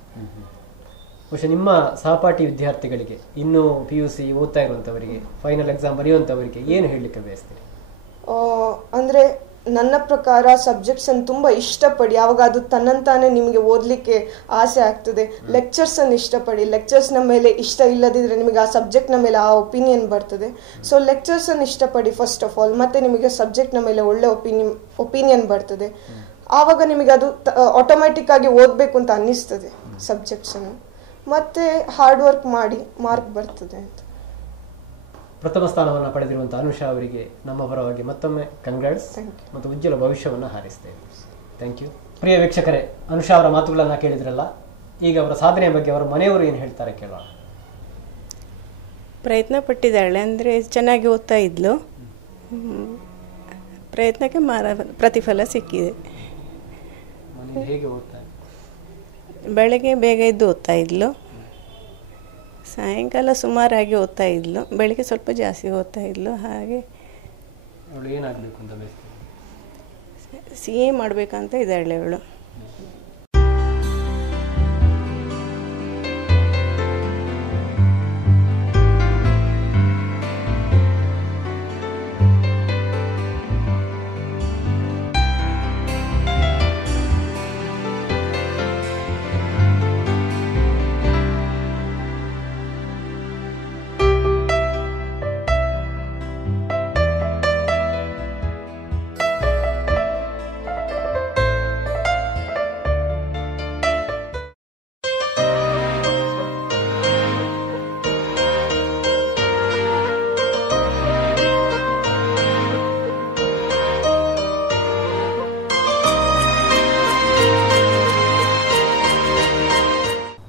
ಬಹುಶಃ ನಿಮ್ಮ ಸಹಪಾಠಿ ವಿದ್ಯಾರ್ಥಿಗಳಿಗೆ, ಇನ್ನು PUC ಓದ್ತಾ ಇರುವಂತವರಿಗೆ, ಫೈನಲ್ ಎಕ್ಸಾಮ್ ಬರೆಯುವಂತವರಿಗೆ ಏನು ಹೇಳಲಿಕ್ಕೆ ಬಯಸ್ತೀರಿ? ಅಂದ್ರೆ ನನ್ನ ಪ್ರಕಾರ ಸಬ್ಜೆಕ್ಟ್ಸ್ ಅನ್ನು ತುಂಬಾ ಇಷ್ಟಪಡಿ. ಯಾವಾಗ ಅದು ತನ್ನಂತಾನೆ ನಿಮಗೆ ಓದ್ಲಿಕ್ಕೆ ಆಸೆ ಆಗ್ತದೆ. ಲೆಕ್ಚರ್ಸ್ ಅನ್ನು ಇಷ್ಟಪಡಿ. ಲೆಕ್ಚರ್ಸ್ ನ ಮೇಲೆ ಇಷ್ಟ ಇಲ್ಲದಿದ್ರೆ ನಿಮಗೆ ಆ ಸಬ್ಜೆಕ್ಟ್ ನ ಮೇಲೆ ಆ ಒಪಿನಿಯನ್ ಬರ್ತದೆ. ಸೊ ಲೆಕ್ಚರ್ಸ್ ಅನ್ನು ಇಷ್ಟಪಡಿ ಫಸ್ಟ್ ಆಫ್ ಆಲ್. ಮತ್ತೆ ನಿಮಗೆ ಸಬ್ಜೆಕ್ಟ್ ನ ಮೇಲೆ ಒಳ್ಳೆ ಒಪಿನಿಯನ್ ಬರ್ತದೆ. ಆವಾಗ ನಿಮಗೆ ಅದು ಆಟೋಮ್ಯಾಟಿಕ್ ಆಗಿ ಓದ್ಬೇಕು ಅಂತ ಅನ್ನಿಸ್ತದೆ ಸಬ್ಜೆಕ್ಟ್ಸ್ ಅನ್ನು. ಮತ್ತೆ ಹಾರ್ಡ್ ವರ್ಕ್ ಮಾಡಿ ಮಾರ್ಕ್ ಬರ್ತದೆ ಅಂತ. ಪ್ರಥಮ ಸ್ಥಾನವನ್ನು ಪಡೆದಿರುವಂತಹ ಅನುಷಾ ಅವರಿಗೆ ನಮ್ಮ ಪರವಾಗಿ ಮತ್ತೊಮ್ಮೆ ಕಂಗ್ರಾಟ್ಸ್ ಮತ್ತು ಉಜ್ವಲ ಭವಿಷ್ಯವನ್ನು ಹಾರೈಸ್ತೇವೆ. Thank you. ಪ್ರಿಯ ವೀಕ್ಷಕರೇ, ಅನುಷಾ ಅವರ ಮಾತುಗಳನ್ನು ಕೇಳಿದ್ರಲ್ಲ. ಈಗ ಅವರ ಸಾಧನೆಯ ಬಗ್ಗೆ ಅವರ ಮನೆಯವರು ಏನು ಹೇಳ್ತಾರೆ ಕೇಳೋಣ. ಪ್ರಯತ್ನ ಪಟ್ಟಿದ್ದಾಳೆ, ಅಂದರೆ ಚೆನ್ನಾಗಿ ಓದ್ತಾ ಇದ್ಲು. ಪ್ರಯತ್ನಕ್ಕೆ ಪ್ರತಿಫಲ ಸಿಕ್ಕಿದೆ. ಹೇಗೆ ಓದ್ತಾ? ಬೆಳಗ್ಗೆ ಬೇಗ ಎದ್ದು ಓದ್ತಾ ಇದ್ಲು, ಸಾಯಂಕಾಲ ಸುಮಾರಾಗಿ ಓದ್ತಾ ಇದ್ಲು, ಬೆಳಗ್ಗೆ ಸ್ವಲ್ಪ ಜಾಸ್ತಿ ಓದ್ತಾ ಇದ್ಲು. ಹಾಗೆ ಏನಾಗಬೇಕು ಅಂತ ಬಯಸ್ತೀನಿ? CA ಮಾಡಬೇಕಂತ ಇದ್ದಾಳೆ ಅವಳು.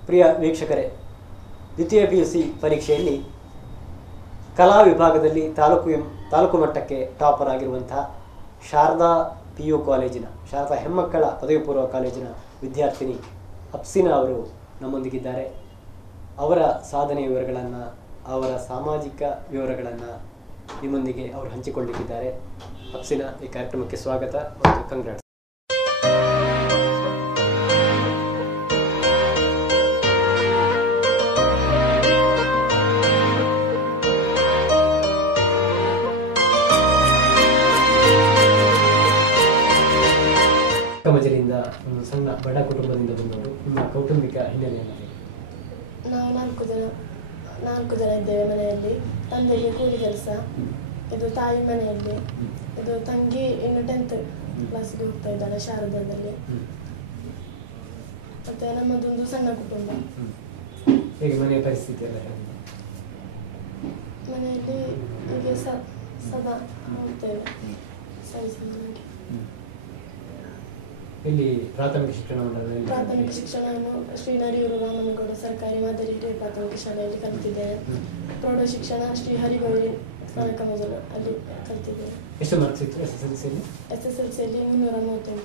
ಪ್ರಿಯ ವೀಕ್ಷಕರೇ, ದ್ವಿತೀಯ PUC ಪರೀಕ್ಷೆಯಲ್ಲಿ ಕಲಾ ವಿಭಾಗದಲ್ಲಿ ತಾಲೂಕು ಮಟ್ಟಕ್ಕೆ ಟಾಪರ್ ಆಗಿರುವಂತಹ ಶಾರದಾ PU ಕಾಲೇಜಿನ, ಶಾರದಾ ಹೆಮ್ಮಕ್ಕಳ ಪದವಿ ಪೂರ್ವ ಕಾಲೇಜಿನ ವಿದ್ಯಾರ್ಥಿನಿ ಅಪ್ಸಿನಾ ಅವರು ನಮ್ಮೊಂದಿಗಿದ್ದಾರೆ. ಅವರ ಸಾಧನೆಯ ವಿವರಗಳನ್ನು, ಅವರ ಸಾಮಾಜಿಕ ವಿವರಗಳನ್ನು ನಿಮ್ಮೊಂದಿಗೆ ಅವರು ಹಂಚಿಕೊಳ್ಳಲಿಕ್ಕಿದ್ದಾರೆ. ಅಪ್ಸಿನಾ, ಈ ಕಾರ್ಯಕ್ರಮಕ್ಕೆ ಸ್ವಾಗತ ಮತ್ತು ಕಂಗ್ರಾಟ್ಸ್. ಕಮಜಲಿಯಿಂದ ಒಂದು ಸಣ್ಣ ಬಡ ಕುಟುಂಬದಿಂದ ಬಂದವರು. ನಿಮ್ಮ ಕೌಟುಂಬಿಕ ಹಿನ್ನೆಲೆ ಏನಾಗಿದೆ? ನಾವು ನಾಲ್ಕು ಜನ ಇದ್ದೇವೆ ಮನೆಯಲ್ಲಿ. ತಂದೆಗೆ ಕೂಲಿ ಕೆಲಸ, ಇದು ತಾಯಿ ಮನೆಯಲ್ಲಿ, ಇದು ತಂಗಿ ಇನ್ನು 10th ಕ್ಲಾಸಿಗೆ ಹೋಗ್ತಾ ಇದ್ದಾಳೆ ಶಾರದಾದಲ್ಲಿ. ಮತ್ತೆ ನಮ್ಮದೊಂದು ಸಣ್ಣ ಕುಟುಂಬ. ಹೇಗೆ ಮನೆಯ ಪರಿಸ್ಥಿತಿ ಎಲ್ಲ? ಮನೆಯಲ್ಲಿ ಹೀಗೆ ಸದಾ ಹೋಗ್ತೇವೆ ಸರಿ. ಇಲ್ಲಿ ಪ್ರಾಥಮಿಕ ಶಿಕ್ಷಣ ಮಂಡಲದಲ್ಲಿ? ಪ್ರಾಥಮಿಕ ಶಿಕ್ಷಣವನ್ನು ಶ್ರೀ ನರಿಯೂರು ರಾಮನಗೌಡ ಸರ್ಕಾರಿ ಮಾದರಿ ಹಿರಿಯ ಪ್ರಾಥಮಿಕ ಶಾಲೆಯಲ್ಲಿ ಕಲಿತಿದ್ದೇನೆ. ಪ್ರೌಢ ಶಿಕ್ಷಣ ಶ್ರೀ ಹರಿಗೌರಿ ಸ್ಮಾರಕ ಮೊದಲು ಅಲ್ಲಿ ಕಲಿತಿದ್ದೇನೆ. ಎಷ್ಟು ಮಾರ್ಕ್ಸ್ ಇತ್ತು SSLCಯಲ್ಲಿ? SSLCಯಲ್ಲಿ 338.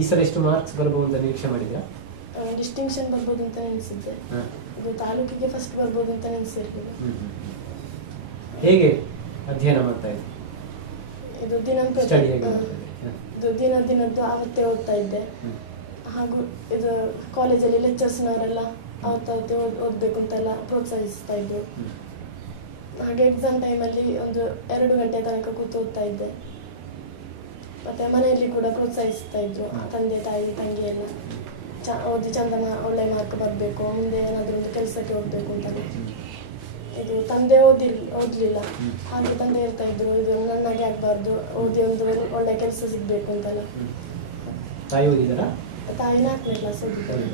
ಈ ಸಲ ಎಷ್ಟು ಮಾರ್ಕ್ಸ್ ಬರ್ಬೋದು ಅಂತ ನಿರೀಕ್ಷೆ ಮಾಡಿದ್ರಾ? ಡಿಸ್ಟಿಂಕ್ಷನ್ ಬರ್ಬೋದು ಅಂತ ನೆನೆಸಿದ್ದೆ. ಇದು ತಾಲೂಕಿಗೆ ಫಸ್ಟ್ ಬರ್ಬೋದು ಅಂತ ನೆನೆಸಿರ್ಲಿಲ್ಲ. ಹೇಗೆ ಅಧ್ಯಯನ ಮಾಡ್ತಾ ಇದ್ದೆ? ಇದು ದಿನದ್ದು ಆವತ್ತೇ ಓದ್ತಾ ಇದ್ದೆ. ಹಾಗೂ ಇದು ಕಾಲೇಜಲ್ಲಿ ಲೆಕ್ಚರ್ಸ್ನವರೆಲ್ಲ ಅವತ್ತೇ ಓದಬೇಕು ಅಂತೆಲ್ಲ ಪ್ರೋತ್ಸಾಹಿಸ್ತಾ ಇದ್ರು. ಹಾಗೆ ಎಕ್ಸಾಮ್ ಟೈಮಲ್ಲಿ ಒಂದು 2 ಗಂಟೆ ತನಕ ಕೂತು ಓದ್ತಾ ಇದ್ದೆ. ಮತ್ತೆ ಮನೆಯಲ್ಲಿ ಕೂಡ ಪ್ರೋತ್ಸಾಹಿಸ್ತಾ ಇದ್ರು, ತಂದೆ ತಾಯಿ ತಂಗಿ ಎಲ್ಲ ಓದಿ ಚಂದ ಒಳ್ಳೆ ಮಾರ್ಕ್ ಬರಬೇಕು, ಮುಂದೆ ಏನಾದರೂ ಒಂದು ಕೆಲಸಕ್ಕೆ ಹೋಗ್ಬೇಕು ಅಂತ. ಇದು ತಂದೆ ಓದಲಿಲ್ಲ, ಹಾಗೆ ತಂದೆ ಹೇಳ್ತಾ ಇದ್ರು ಇದು ನನ್ನಾಗೆ ಆಗಬಾರ್ದು, ಓದಿ ಒಂದು ಒಳ್ಳೆ ಕೆಲಸ ಸಿಗ್ಬೇಕು ಅಂತೆಲ್ಲ. ತಾಯಿ ಓದಿದಾರಾ? ತಾಯಿ 4ನೇ ಕ್ಲಾಸ್ ಓದಿದ್ದಾರೆ.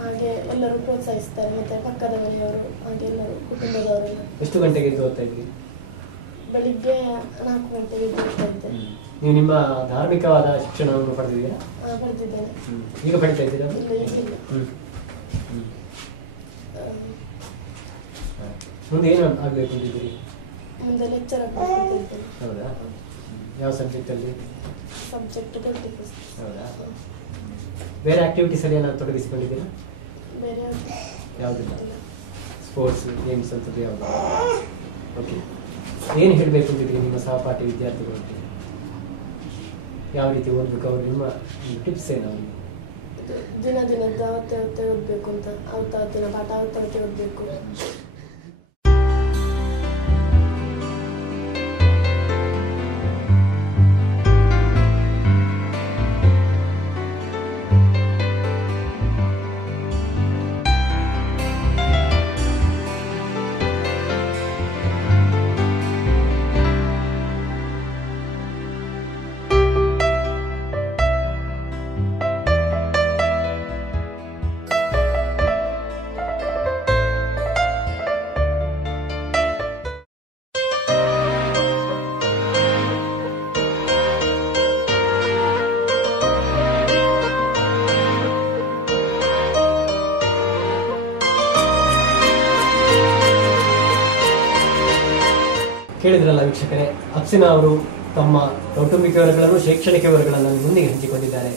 ಹಾಗೆ ಎಲ್ಲರೂ ಪ್ರೋತ್ಸಾಹಿಸ್ತಾರೆ, ಮತ್ತೆ ಪಕ್ಕದ ಮನೆಯವರು ಹಾಗೆ ಎಲ್ಲರೂ ಕುಟುಂಬದವರೆಲ್ಲ. ಎಷ್ಟು ಗಂಟೆಗೆ ಓದ್ತಾ ಇದ್ರಿ? ಬೆಳಿಗ್ಗೆ 4 ಗಂಟೆಗೆ ಓದ್ತಾ ಇದ್ದೆ. ನೀವು ನಿಮ್ಮ ಧಾರ್ಮಿಕವಾದ ಶಿಕ್ಷಣವನ್ನು ಪಡೆದಿದ್ದೀರಾ? ಪಡೆದಿದ್ದೇನೆ. ಈಗ ಪಡಿತಾ ಇದ್ದೀರಾ? ಇಲ್ಲ, ಈಗಿಲ್ಲ. ಮುಂದೆ ಏನು ಆಗಬೇಕು ಅಂತಿದ್ದೀರಿ? ಮುಂದೆ ಲೆಕ್ಚರ್ ಆಗ್ಬೇಕು. ಹೌದಾ? ಯಾವ ಸಬ್ಜೆಕ್ಟಲ್ಲಿ? Subject politics. ಹೌದಾ? ಬೇರೆ ಆಕ್ಟಿವಿಟೀಸಲ್ಲಿ ಏನಾದ್ರು ತೊಡಗಿಸಿಕೊಂಡಿದ್ದೀರಾ? ಬೇರೆ ಯಾವುದಿಲ್ಲ. ಸ್ಪೋರ್ಟ್ಸ್ ಗೇಮ್ಸ್ ಅಂತದ್ದು ಯಾವುದು? ಓಕೆ. ಏನು ಹೇಳಬೇಕು ಅಂತಿದ್ದೀರಿ ನಿಮ್ಮ ಸಹಪಾಠಿ ವಿದ್ಯಾರ್ಥಿಗಳಿಗೆ? ಯಾವ ರೀತಿ ಓದಬೇಕು, ಅವರು ನಿಮ್ಮ ಟಿಪ್ಸ್ ಏನು ಅವರಿಗೆ? ದಿನದ್ದು ಅವತ್ತೇ ಓದಬೇಕು ಅಂತ, ಅವತ್ತಿನ ಪಾಠ ಅವತ್ತೇ ಓದಬೇಕು. ಕೇಳಿದ್ರಲ್ಲ ವೀಕ್ಷಕರೇ, ಅಪ್ಸಿನಾ ಅವರು ತಮ್ಮ ಕೌಟುಂಬಿಕ ವಿವರಗಳನ್ನು, ಶೈಕ್ಷಣಿಕ ವಿವರಗಳನ್ನು ಮುಂದೆ ಹಂಚಿಕೊಂಡಿದ್ದಾರೆ.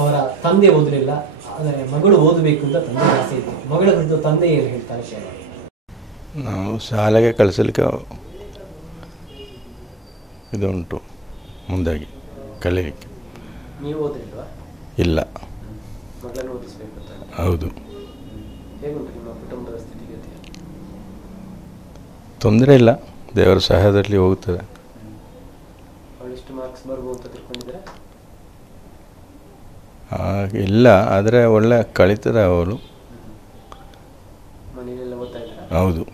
ಅವರ ತಂದೆ ಓದಲಿಲ್ಲ, ಆದರೆ ಮಗಳು ಓದಬೇಕು ಅಂತ ತಂದೆ ಆಸೆ ಇದೆ. ಮಗಳ ಕುರಿತು ತಂದೆ ಏನು ಹೇಳ್ತಾರೆ? ನಾವು ಶಾಲೆಗೆ ಕಳಿಸಲಿಕ್ಕೆ ಇದುಂಟು, ಮುಂದಾಗಿ ಕಲೀಲಿಕ್ಕೆ. ನೀವು ಓದಲಿಲ್ವಾ? ಇಲ್ಲ. ಮಗಳನ್ನು ಓದಿಸಬೇಕು ಅಂತ? ಹೌದು. ಹೇಗುಂಟು ನಿಮ್ಮ ಕುಟುಂಬದ ಸ್ಥಿತಿಗತಿ? ತೊಂದರೆ ಇಲ್ಲ, ದೇವರ ಸಹಾಯದಲ್ಲಿ ಹೋಗುತ್ತದೆ. ಅವಳಿಷ್ಟು ಮಾರ್ಕ್ಸ್ ಬರ್ಬೋದು ಅಂತ ತಿಳ್ಕೊಂಡಿದ್ರೆ? ಇಲ್ಲ, ಆದರೆ ಒಳ್ಳೆ ಕಳೀತಾರೆ ಅವಳು. ಮನೆಯಲ್ಲೆಲ್ಲ ಓದ್ತಾ ಇದ್ದಾರೆ? ಹೌದು.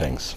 ಥ್ಯಾಂಕ್ಸ್.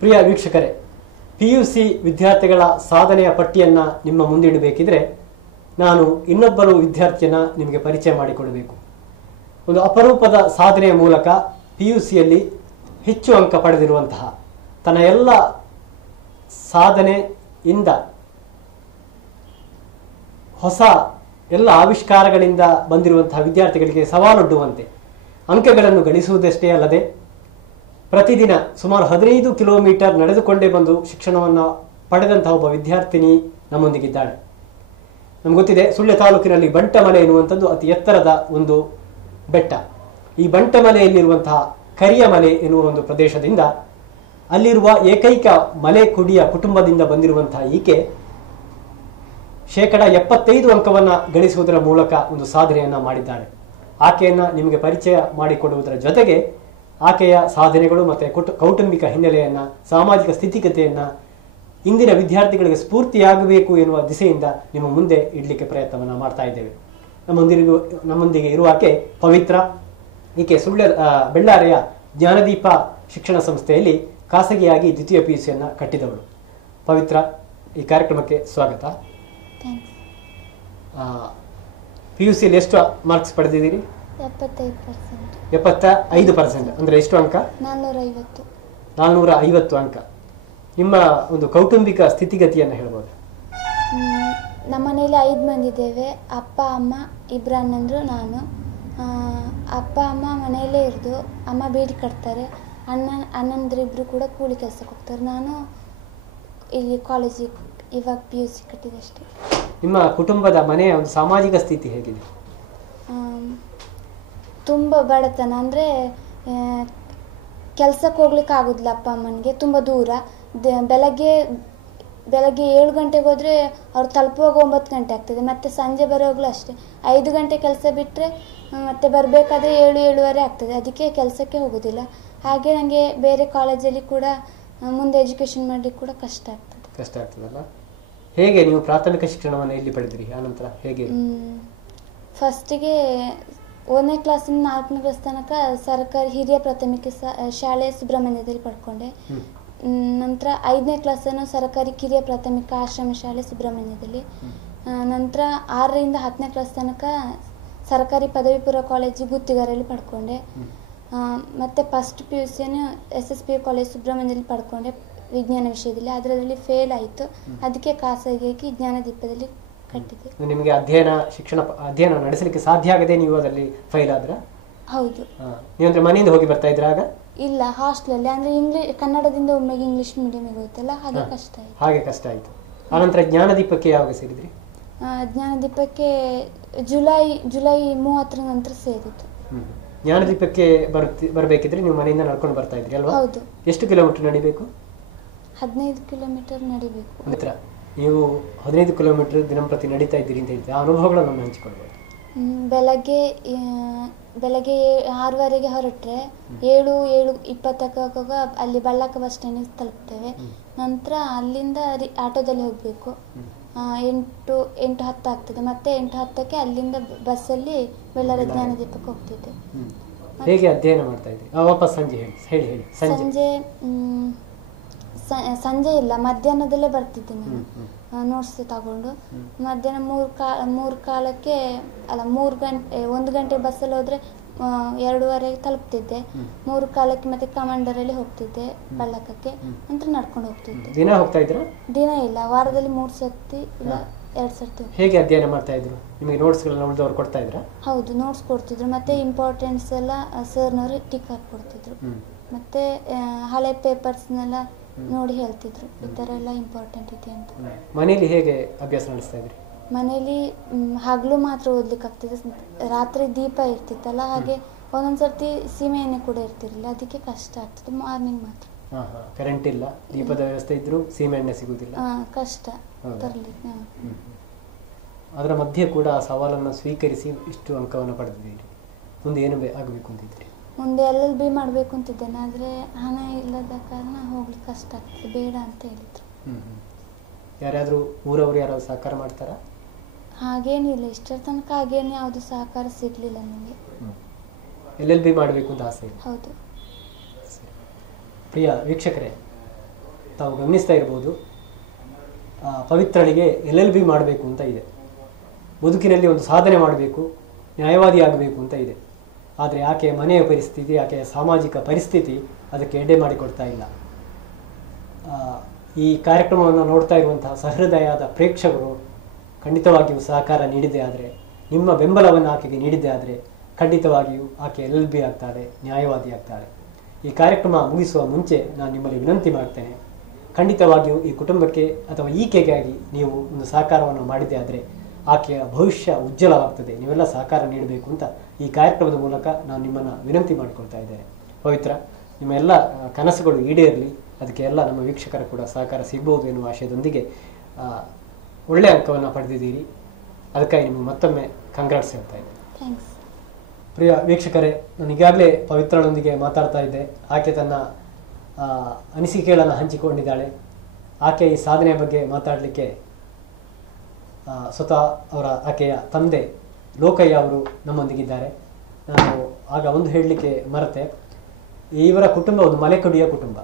ಪ್ರಿಯ ವೀಕ್ಷಕರೇ, PUC ವಿದ್ಯಾರ್ಥಿಗಳ ಸಾಧನೆಯ ಪಟ್ಟಿಯನ್ನು ನಿಮ್ಮ ಮುಂದಿಡಬೇಕಿದ್ರೆ ನಾನು ಇನ್ನೊಬ್ಬರು ವಿದ್ಯಾರ್ಥಿಯನ್ನು ನಿಮಗೆ ಪರಿಚಯ ಮಾಡಿಕೊಡಬೇಕು. ಒಂದು ಅಪರೂಪದ ಸಾಧನೆಯ ಮೂಲಕ PUCಯಲ್ಲಿ ಹೆಚ್ಚು ಅಂಕ ಪಡೆದಿರುವಂತಹ, ತನ್ನ ಎಲ್ಲ ಸಾಧನೆಯಿಂದ ಹೊಸ ಎಲ್ಲ ಆವಿಷ್ಕಾರಗಳಿಂದ ಬಂದಿರುವಂತಹ ವಿದ್ಯಾರ್ಥಿಗಳಿಗೆ ಸವಾಲೊಡ್ಡುವಂತೆ ಅಂಕಗಳನ್ನು ಗಳಿಸುವುದಷ್ಟೇ ಅಲ್ಲದೆ ಪ್ರತಿದಿನ ಸುಮಾರು 15 ಕಿಲೋಮೀಟರ್ ನಡೆದುಕೊಂಡೇ ಬಂದು ಶಿಕ್ಷಣವನ್ನು ಪಡೆದಂತಹ ಒಬ್ಬ ವಿದ್ಯಾರ್ಥಿನಿ ನಮ್ಮೊಂದಿಗಿದ್ದಾಳೆ. ನಮ್ಗೆ ಗೊತ್ತಿದೆ, ಸುಳ್ಯ ತಾಲೂಕಿನಲ್ಲಿ ಬಂಟಮಲೆ ಎನ್ನುವಂಥದ್ದು ಅತಿ ಎತ್ತರದ ಒಂದು ಬೆಟ್ಟ. ಈ ಬಂಟಮಲೆಯಲ್ಲಿರುವಂತಹ ಕರಿಯಮಲೆ ಎನ್ನುವ ಒಂದು ಪ್ರದೇಶದಿಂದ, ಅಲ್ಲಿರುವ ಏಕೈಕ ಮಲೆ ಕುಡಿಯ ಕುಟುಂಬದಿಂದ ಬಂದಿರುವಂತಹ ಈಕೆ 75% ಅಂಕವನ್ನು ಗಳಿಸುವುದರ ಮೂಲಕ ಒಂದು ಸಾಧನೆಯನ್ನ ಮಾಡಿದ್ದಾಳೆ. ಆಕೆಯನ್ನ ನಿಮಗೆ ಪರಿಚಯ ಮಾಡಿಕೊಡುವುದರ ಜೊತೆಗೆ ಆಕೆಯ ಸಾಧನೆಗಳು ಮತ್ತು ಕೌಟುಂಬಿಕ ಹಿನ್ನೆಲೆಯನ್ನ, ಸಾಮಾಜಿಕ ಸ್ಥಿತಿಗತಿಯನ್ನ ಇಂದಿನ ವಿದ್ಯಾರ್ಥಿಗಳಿಗೆ ಸ್ಫೂರ್ತಿಯಾಗಬೇಕು ಎನ್ನುವ ದಿಸೆಯಿಂದ ನಿಮ್ಮ ಮುಂದೆ ಇಡಲಿಕ್ಕೆ ಪ್ರಯತ್ನವನ್ನು ಮಾಡ್ತಾ ಇದ್ದೇವೆ. ನಮ್ಮೊಂದಿಗೆ ಇರುವ ಆಕೆ ಪವಿತ್ರ. ಈಕೆ ಬೆಳ್ಳಾರೆಯ ಜ್ಞಾನದೀಪ ಶಿಕ್ಷಣ ಸಂಸ್ಥೆಯಲ್ಲಿ ಖಾಸಗಿಯಾಗಿ ದ್ವಿತೀಯ PUCಯನ್ನು ಕಟ್ಟಿದವಳು. ಪವಿತ್ರ, ಈ ಕಾರ್ಯಕ್ರಮಕ್ಕೆ ಸ್ವಾಗತ. PUCಯಲ್ಲಿ ಎಷ್ಟು ಮಾರ್ಕ್ಸ್ ಪಡೆದಿದ್ದೀರಿ? 75%. ಅಂದರೆ ಎಷ್ಟು ಅಂಕ? 450 ಅಂಕ. ನಿಮ್ಮ ಒಂದು ಕೌಟುಂಬಿಕ ಸ್ಥಿತಿಗತಿಯನ್ನು ಹೇಳ್ಬೋದು? ನಮ್ಮ ಮನೆಯಲ್ಲಿ 5 ಮಂದಿ ಇದ್ದೇವೆ. ಅಪ್ಪ, ಅಮ್ಮ, ಇಬ್ಬರು ಅಣ್ಣಂದ್ರು, ನಾನು. ಅಪ್ಪ ಅಮ್ಮ ಮನೆಯಲ್ಲೇ ಇರೋದು. ಅಮ್ಮ ಬೀಡಿ ಕಟ್ತಾರೆ. ಅಣ್ಣಂದ್ರು ಇಬ್ಬರು ಕೂಡ ಕೂಲಿ ಕೆಲಸಕ್ಕೆ ಹೋಗ್ತಾರೆ. ನಾನು ಇಲ್ಲಿ ಕಾಲೇಜಿಗೆ ಇವಾಗ PUC ಕಟ್ಟಿದೆ ಅಷ್ಟೇ. ನಿಮ್ಮ ಕುಟುಂಬದ ಮನೆಯ ಒಂದು ಸಾಮಾಜಿಕ ಸ್ಥಿತಿ ಹೇಗಿದೆ? ತುಂಬ ಬಡತನ. ಅಂದರೆ ಕೆಲಸಕ್ಕೆ ಹೋಗ್ಲಿಕ್ಕೆ ಆಗೋದಿಲ್ಲ. ಅಪ್ಪ ಅಮ್ಮನಿಗೆ ತುಂಬ ದೂರ. ಬೆಳಗ್ಗೆ 7 ಗಂಟೆಗೆ ಹೋದರೆ ಅವ್ರು ತಲುಪುವಾಗ 9 ಗಂಟೆ ಆಗ್ತದೆ. ಮತ್ತು ಸಂಜೆ ಬರೋವಾಗಲೂ ಅಷ್ಟೇ 5 ಗಂಟೆ ಕೆಲಸ ಬಿಟ್ಟರೆ ಮತ್ತೆ ಬರಬೇಕಾದ್ರೆ 7-7:30 ಆಗ್ತದೆ. ಅದಕ್ಕೆ ಕೆಲಸಕ್ಕೆ ಹೋಗೋದಿಲ್ಲ. ಹಾಗೆ ನನಗೆ ಬೇರೆ ಕಾಲೇಜಲ್ಲಿ ಕೂಡ ಮುಂದೆ ಎಜುಕೇಷನ್ ಮಾಡಲಿಕ್ಕೆ ಕೂಡ ಕಷ್ಟ ಆಗ್ತದಲ್ಲ? ಹೇಗೆ ನೀವು ಪ್ರಾಥಮಿಕ ಶಿಕ್ಷಣವನ್ನು ಎಲ್ಲಿ ಪಡೆದಿರಿ? ಆನಂತರ ಹೇಗೆ? ಫಸ್ಟಿಗೆ 1ನೇ ಕ್ಲಾಸಿಂದ 4ನೇ ಕ್ಲಾಸ್ ತನಕ ಸರ್ಕಾರಿ ಹಿರಿಯ ಪ್ರಾಥಮಿಕ ಶಾಲೆ ಸುಬ್ರಹ್ಮಣ್ಯದಲ್ಲಿ ಪಡ್ಕೊಂಡೆ. ನಂತರ 5ನೇ ಕ್ಲಾಸನ್ನು ಸರ್ಕಾರಿ ಕಿರಿಯ ಪ್ರಾಥಮಿಕ ಆಶ್ರಮ ಶಾಲೆ ಸುಬ್ರಹ್ಮಣ್ಯದಲ್ಲಿ. ನಂತರ 6ರಿಂದ 10ನೇ ಕ್ಲಾಸ್ ತನಕ ಸರ್ಕಾರಿ ಪದವಿ ಪೂರ್ವ ಕಾಲೇಜು ಗುತ್ತಿಗಾರಲ್ಲಿ ಪಡ್ಕೊಂಡೆ. ಮತ್ತು ಫಸ್ಟ್ PUCಯನ್ನು SSPU ಕಾಲೇಜ್ ಸುಬ್ರಹ್ಮಣ್ಯದಲ್ಲಿ ಪಡ್ಕೊಂಡೆ ವಿಜ್ಞಾನ ವಿಷಯದಲ್ಲಿ. ಅದರಲ್ಲಿ ಫೇಲ್ ಆಯಿತು. ಅದಕ್ಕೆ ಖಾಸಗಿಯಾಗಿ ಜ್ಞಾನದೀಪದಲ್ಲಿ ಕಟ್ಟಿದೆ. ನಿಮಗೆ ಅಧ್ಯಯನ ನಡೆಸಲಿಕ್ಕೆ ಸಾಧ್ಯ ಆಗದೆ ನೀವು ಅದರಲ್ಲಿ ಫೇಲ್ ಆದ್ರ? ಹೌದು. ನೀವು ಮನೆಯಿಂದ ಹೋಗಿ ಬರ್ತಾ ಇದ್ರ ಆಗ? ಇಲ್ಲ, ಹಾಸ್ಟೆಲಲ್ಲಿ. ಅಂದರೆ ಕನ್ನಡದಿಂದ ಒಮ್ಮೆಗೆ ಇಂಗ್ಲಿಷ್ ಮೀಡಿಯಮಿಗೆ ಹೋಯ್ತಲ್ಲ, ಹಾಗೆ ಕಷ್ಟ ಆಯಿತು. ಆನಂತರ ಜ್ಞಾನದೀಪಕ್ಕೆ ಯಾವಾಗ ಸೇರಿದ್ರಿ? ಜ್ಞಾನದೀಪಕ್ಕೆ ಜುಲೈ 30 ನಂತರ ಸೇರಿತ್ತು. ಜ್ಞಾನದೀಪಕ್ಕೆ ಬರಬೇಕಿದ್ರೆ ನೀವು ಮನೆಯಿಂದ ನಡ್ಕೊಂಡು ಬರ್ತಾ ಇದ್ರಿ ಅಲ್ವಾ? ಹೌದು. ಎಷ್ಟು ಕಿಲೋಮೀಟರ್ ನಡಿಬೇಕು? 15 ಕಿಲೋಮೀಟರ್ ನಡಿಬೇಕು. ಮಿತ್ರ, ನೀವು 15 ಕಿಲೋಮೀಟರ್ ದಿನಂಪ್ರತಿ ನಡೀತಾ ಇದ್ದೀರಿ ಅಂತ ಹೇಳ್ತೀವಿ. ಆ ಅನುಭವಗಳನ್ನು ಹಂಚಿಕೊಳ್ಬೋದು. ಬೆಳಗ್ಗೆ 6:30ಗೆ ಹೊರಟ್ರೆ 7:20 ಅಲ್ಲಿ ಬಳ್ಳಾಕ ಬಸ್ ಸ್ಟ್ಯಾಂಡಿಗೆ ತಲುಪ್ತೇವೆ. ನಂತರ ಅಲ್ಲಿಂದ ಆಟೋದಲ್ಲಿ ಹೋಗಬೇಕು. 8:10 ಆಗ್ತದೆ. ಮತ್ತೆ 8:10ಕ್ಕೆ ಅಲ್ಲಿಂದ ಬಸ್ಸಲ್ಲಿ ಬೆಳ್ಳಾರಿ ಜ್ಞಾನದೀಪಕ್ಕೆ ಹೋಗ್ತಿದ್ದೆ. ಹೇಗೆ ಅಧ್ಯಯನ ಮಾಡ್ತಾ ಇದ್ರಿ? ವಾಪಸ್ ಸಂಜೆ ಹೇಳಿ. ಸಂಜೆ ಇಲ್ಲ, ಮಧ್ಯಾಹ್ನದಲ್ಲೇ ಬರ್ತಿದ್ದೆ ನಾನು ನೋಟ್ಸ್ ತಗೊಂಡು. ಮಧ್ಯಾಹ್ನ 1 ಗಂಟೆ ಬಸ್ಸಲ್ಲಿ ಹೋದರೆ 2:15ಕ್ಕೆ ತಲುಪ್ತಿದ್ದೆ. 3:15ಕ್ಕೆ ಮತ್ತೆ ಕಮಾಂಡರಲ್ಲಿ ಹೋಗ್ತಿದ್ದೆ ಬಳ್ಳಾಕಕ್ಕೆ. ನಂತರ ನಡ್ಕೊಂಡು ಹೋಗ್ತಿದ್ದೆ. ದಿನ ಹೋಗ್ತಾ ಇದ್ರ? ದಿನ ಇಲ್ಲ, ವಾರದಲ್ಲಿ 3 ಸರ್ತಿ ಇಲ್ಲ 2 ಸರ್ತಿ. ಹೇಗೆ ಅಧ್ಯಯನ ಮಾಡ್ತಾ ಇದ್ರು? ನಿಮಗೆ ನೋಟ್ಸ್ಗಳನ್ನ ಉಳಿದವರು ಕೊಡ್ತಾ ಇದ್ರ? ಹೌದು, ನೋಟ್ಸ್ ಕೊಡ್ತಿದ್ರು. ಮತ್ತೆ ಇಂಪಾರ್ಟೆನ್ಸ್ ಎಲ್ಲ ಸರ್ನವರು ಟಿಕ್ ಹಾಕಿ ಕೊಡ್ತಿದ್ರು. ಮತ್ತೆ ಹಳೆ ಪೇಪರ್ಸ್ನೆಲ್ಲ ನೋಡಿ ಹೇಳ್ತಿದ್ರು, ಈ ಥರ ಎಲ್ಲ ಇಂಪಾರ್ಟೆಂಟ್ ಇದೆ ಅಂತ. ಮನೆಯಲ್ಲಿ ಹೇಗೆ ಅಭ್ಯಾಸ ನಡೆಸ್ತಾ ಇದ್ರಿ? ಮನೇಲಿ ಹಗಲು ಮಾತ್ರ ಓದ್ಲಿಕ್ಕೆ ಆಗ್ತಿದೆ. ರಾತ್ರಿ ದೀಪ ಇರ್ತಿತ್ತಲ್ಲ, ಹಾಗೆ ಒಂದೊಂದ್ಸರ್ತಿ ಸೀಮೆ ಎಣ್ಣೆ ಕೂಡ ಇರ್ತಿರ್ಲಿಲ್ಲ. ಅದಕ್ಕೆ ಕಷ್ಟ ಆಗ್ತದೆ. ಮಾರ್ನಿಂಗ್ ಮಾತ್ರ. ಕರೆಂಟ್ ಇಲ್ಲ, ದೀಪದ ವ್ಯವಸ್ಥೆ ಇದ್ರು ಸೀಮೆ ಎಣ್ಣೆ ಸಿಗುದಿಲ್ಲ, ಕಷ್ಟ ತರಲಿಕ್ಕೆ. ಅದರ ಮಧ್ಯೆ ಕೂಡ ಆ ಸವಾಲನ್ನು ಸ್ವೀಕರಿಸಿ ಇಷ್ಟು ಅಂಕವನ್ನು ಪಡೆದಿದ್ದೀರಿ. ಮುಂದೆ ಏನು ಆಗಬೇಕು ಅಂತಿದ್ರಿ? ಮುಂದೆ LLB ಮಾಡಬೇಕು ಅಂತಿದ್ದೇನೆ. ಆದರೆ ಹಣ ಇಲ್ಲದ ಕಾರಣ ಹೋಗ್ಲಿಕ್ಕೆ ಕಷ್ಟ ಆಗ್ತದೆ, ಬೇಡ ಅಂತ ಹೇಳಿದ್ರು. ಯಾರಾದರೂ ಊರವರು ಯಾರಾದ್ರು ಸಹಕಾರ ಮಾಡ್ತಾರಾ? ಹಾಗೇನಿಲ್ಲ, ಇಷ್ಟರ ತನಕ ಹಾಗೇನು ಯಾವುದು ಸಹಕಾರ ಸಿಗಲಿಲ್ಲ ನನಗೆ. LLB ಮಾಡಬೇಕು ಅಂತ ಆಸೆ ಇದೆ? ಹೌದು. ಪ್ರಿಯ ವೀಕ್ಷಕರೇ, ತಾವು ಗಮನಿಸ್ತಾ ಇರ್ಬೋದು, ಪವಿತ್ರಳಿಗೆ LLB ಮಾಡಬೇಕು ಅಂತ ಇದೆ. ಬದುಕಿನಲ್ಲಿ ಒಂದು ಸಾಧನೆ ಮಾಡಬೇಕು, ನ್ಯಾಯವಾದಿ ಆಗಬೇಕು ಅಂತ ಇದೆ. ಆದರೆ ಆಕೆಯ ಮನೆಯ ಪರಿಸ್ಥಿತಿ, ಆಕೆಯ ಸಾಮಾಜಿಕ ಪರಿಸ್ಥಿತಿ ಅದಕ್ಕೆ ಎಡೆ ಮಾಡಿಕೊಡ್ತಾ ಇಲ್ಲ. ಈ ಕಾರ್ಯಕ್ರಮವನ್ನು ನೋಡ್ತಾ ಇರುವಂತಹ ಸಹೃದಯಾದ ಪ್ರೇಕ್ಷಕರು ಖಂಡಿತವಾಗಿಯೂ ಸಹಕಾರ ನೀಡಿದೆ ಆದರೆ, ನಿಮ್ಮ ಬೆಂಬಲವನ್ನು ಆಕೆಗೆ ನೀಡಿದೆ ಆದರೆ ಖಂಡಿತವಾಗಿಯೂ ಆಕೆ LLB ಆಗ್ತಾಳೆ, ನ್ಯಾಯವಾದಿ ಆಗ್ತಾಳೆ. ಈ ಕಾರ್ಯಕ್ರಮ ಮುಗಿಸುವ ಮುಂಚೆ ನಾನು ನಿಮ್ಮಲ್ಲಿ ವಿನಂತಿ ಮಾಡ್ತೇನೆ, ಖಂಡಿತವಾಗಿಯೂ ಈ ಕುಟುಂಬಕ್ಕೆ ಅಥವಾ ಈಕೆಗಾಗಿ ನೀವು ಒಂದು ಸಹಕಾರವನ್ನು ಮಾಡಿದೆ ಆದರೆ ಆಕೆಯ ಭವಿಷ್ಯ ಉಜ್ವಲವಾಗ್ತದೆ. ನೀವೆಲ್ಲ ಸಹಕಾರ ನೀಡಬೇಕು ಅಂತ ಈ ಕಾರ್ಯಕ್ರಮದ ಮೂಲಕ ನಾನು ನಿಮ್ಮನ್ನು ವಿನಂತಿ ಮಾಡಿಕೊಳ್ತಾ ಇದ್ದೇನೆ. ಪವಿತ್ರ, ನಿಮ್ಮ ಎಲ್ಲ ಕನಸುಗಳು ಈಡೇರಲಿ, ಅದಕ್ಕೆ ಎಲ್ಲ ನಮ್ಮ ವೀಕ್ಷಕರ ಕೂಡ ಸಹಕಾರ ಸಿಗ್ಬೋದು ಎನ್ನುವ ಆಶಯದೊಂದಿಗೆ ಒಳ್ಳೆಯ ಅಂಕವನ್ನು ಪಡೆದಿದ್ದೀರಿ. ಅದಕ್ಕಾಗಿ ನಿಮಗೆ ಮತ್ತೊಮ್ಮೆ ಕಂಗ್ರಾಟ್ಸ್ ಹೇಳ್ತಾ ಇದ್ದೇನೆ. ಪ್ರಿಯ ವೀಕ್ಷಕರೇ, ನಾನು ಈಗಾಗಲೇ ಪವಿತ್ರಳೊಂದಿಗೆ ಮಾತಾಡ್ತಾ ಇದ್ದೆ. ಆಕೆ ತನ್ನ ಅನಿಸಿಕೆಗಳನ್ನು ಹಂಚಿಕೊಂಡಿದ್ದಾಳೆ. ಆಕೆ ಈ ಸಾಧನೆಯ ಬಗ್ಗೆ ಮಾತಾಡಲಿಕ್ಕೆ ಸ್ವತಃ ಆಕೆಯ ತಂದೆ ಲೋಕಯ್ಯ ಅವರು ನಮ್ಮೊಂದಿಗಿದ್ದಾರೆ. ನಾನು ಆಗ ಒಂದು ಹೇಳಲಿಕ್ಕೆ ಮರೆತೆ, ಇವರ ಕುಟುಂಬ ಒಂದು ಮಲೆಕುಡಿಯ ಕುಟುಂಬ.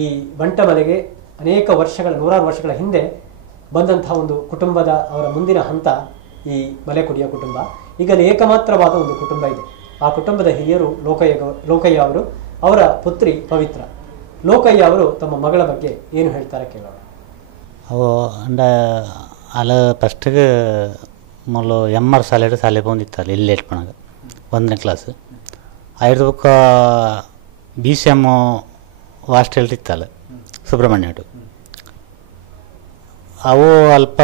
ಈ ಬಂಟ ಮಲೆಗೆ ಅನೇಕ ನೂರಾರು ವರ್ಷಗಳ ಹಿಂದೆ ಬಂದಂತಹ ಒಂದು ಕುಟುಂಬದ ಅವರ ಮುಂದಿನ ಹಂತ ಈ ಮಲೆಕುಡಿಯ ಕುಟುಂಬ. ಈಗ ಅಲ್ಲಿ ಏಕಮಾತ್ರವಾದ ಒಂದು ಕುಟುಂಬ ಇದೆ. ಆ ಕುಟುಂಬದ ಹಿರಿಯರು ಲೋಕಯ್ಯ ಅವರು, ಅವರ ಪುತ್ರಿ ಪವಿತ್ರ. ಲೋಕಯ್ಯ ಅವರು ತಮ್ಮ ಮಗಳ ಬಗ್ಗೆ ಏನು ಹೇಳ್ತಾರೆ ಕೇಳೋಣ. ಅವು ಅಲ್ಲ ಫಸ್ಟಿಗೆ ಮೊದಲು ಎಮ್ಮರ್ ಶಾಲೆ ಬಂದಿತ್ತಲ್ಲ ಇಲ್ಲಿ ಇಟ್ಕೊಳಗ 1ನೇ ಕ್ಲಾಸ್. ಆಯುರ್ವೇದಕ್ಕೆ BCM ಹಾಸ್ಟೆಲ್ ಇತ್ತಲ್ಲ ಸುಬ್ರಹ್ಮಣ್ಯ. ಅವು ಅಲ್ಪ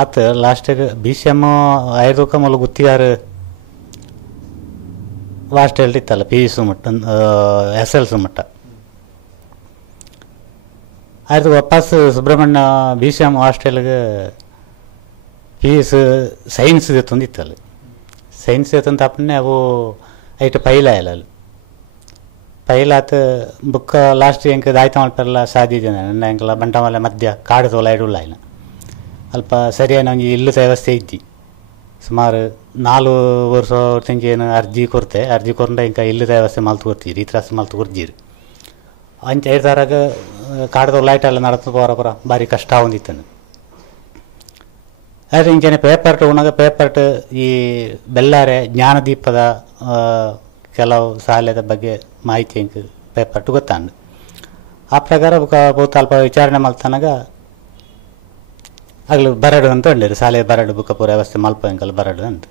ಆತು ಲಾಸ್ಟಿಗೆ BCM ಆಯುರ್ವೇದಕ್ಕೆ ಮೊದಲು ಗುತ್ತಿಗಾರು ಹಾಸ್ಟೆಲ್ ಇತ್ತಲ್ಲ PUC ಮಟ್ಟ SLC ಮಟ್ಟ. ಆಯ್ತು ವಾಪಸ್ ಸುಬ್ರಹ್ಮಣ್ಯ BCM ಹಾಸ್ಟೆಲ್ಗೆ PUC ಸೈನ್ಸ್ ತಂದಿತ್ತಲ್ಲ. ಸೈನ್ಸ್ ತಂದ ತಪ್ಪನೆ ಅವು ಐಟು ಪೈಲಾಯಲ್ಲ ಅಲ್ಲಿ ಪೈಲಾತ ಬುಕ್ಕ ಲಾಸ್ಟ್ ಎಂಕ ದಾಯ್ತ ಮಾಡ್ತಾರಲ್ಲ ಸಾಧ್ಯ ನನ್ನ ಎಂಕಲ್ಲ ಬಂಟ ಮಲೆ ಮಧ್ಯ ಕಾಡು ತೋಲ ಇಡಲ್ಲ ಇಲ್ಲ ಅಲ್ಪ ಸರಿಯಾಗಿ ನಂಗೆ ಇಲ್ಲದ ವ್ಯವಸ್ಥೆ ಇದ್ದಿ. ಸುಮಾರು 4 ವರ್ಷ ತನಕ ಏನು ಅರ್ಜಿ ಕೊರ್ತೆ ಇಂಕ ಇಲ್ಲದ ವ್ಯವಸ್ಥೆ ಮಲ್ತು ಕೊಡ್ತೀರಿ, ಈ ತ್ರಾಸ ಮಲ್ತು ಕೊಡ್ತೀರಿ. ಅಂಚೆ 5 ತಾರಾಗ ಕಾಡ್ದು ಲೈಟ್ ಎಲ್ಲ ನಡ್ತು ಬರೋಬರ ಭಾರಿ ಕಷ್ಟ ಹೊಂದಿತ್ತು. ಆದರೆ ಇಂಚನೆ ಪೇಪರ್ ಉಣಾಗ ಈ ಬೆಲ್ಲಾರೆ ಜ್ಞಾನದೀಪದ ಕೆಲವು ಶಾಲೆದ ಬಗ್ಗೆ ಮಾಹಿತಿ ಇಂಕ ಪೇಪರ್ ಗೊತ್ತಾಂಡು. ಆ ಪ್ರಕಾರ ಬಹುತ ಅಲ್ಪ ವಿಚಾರಣೆ ಮಲ್ತನಾಗ ಆಗ್ಲು ಬರಡು ಅಂತ ಉಂಡಿರು. ಶಾಲೆ ಬರಡು ಬುಕ್ಕ ಪೂರ ವ್ಯವಸ್ಥೆ ಮಲ್ಪ ಇಂಕಲ್ ಬರಡು ಅಂತ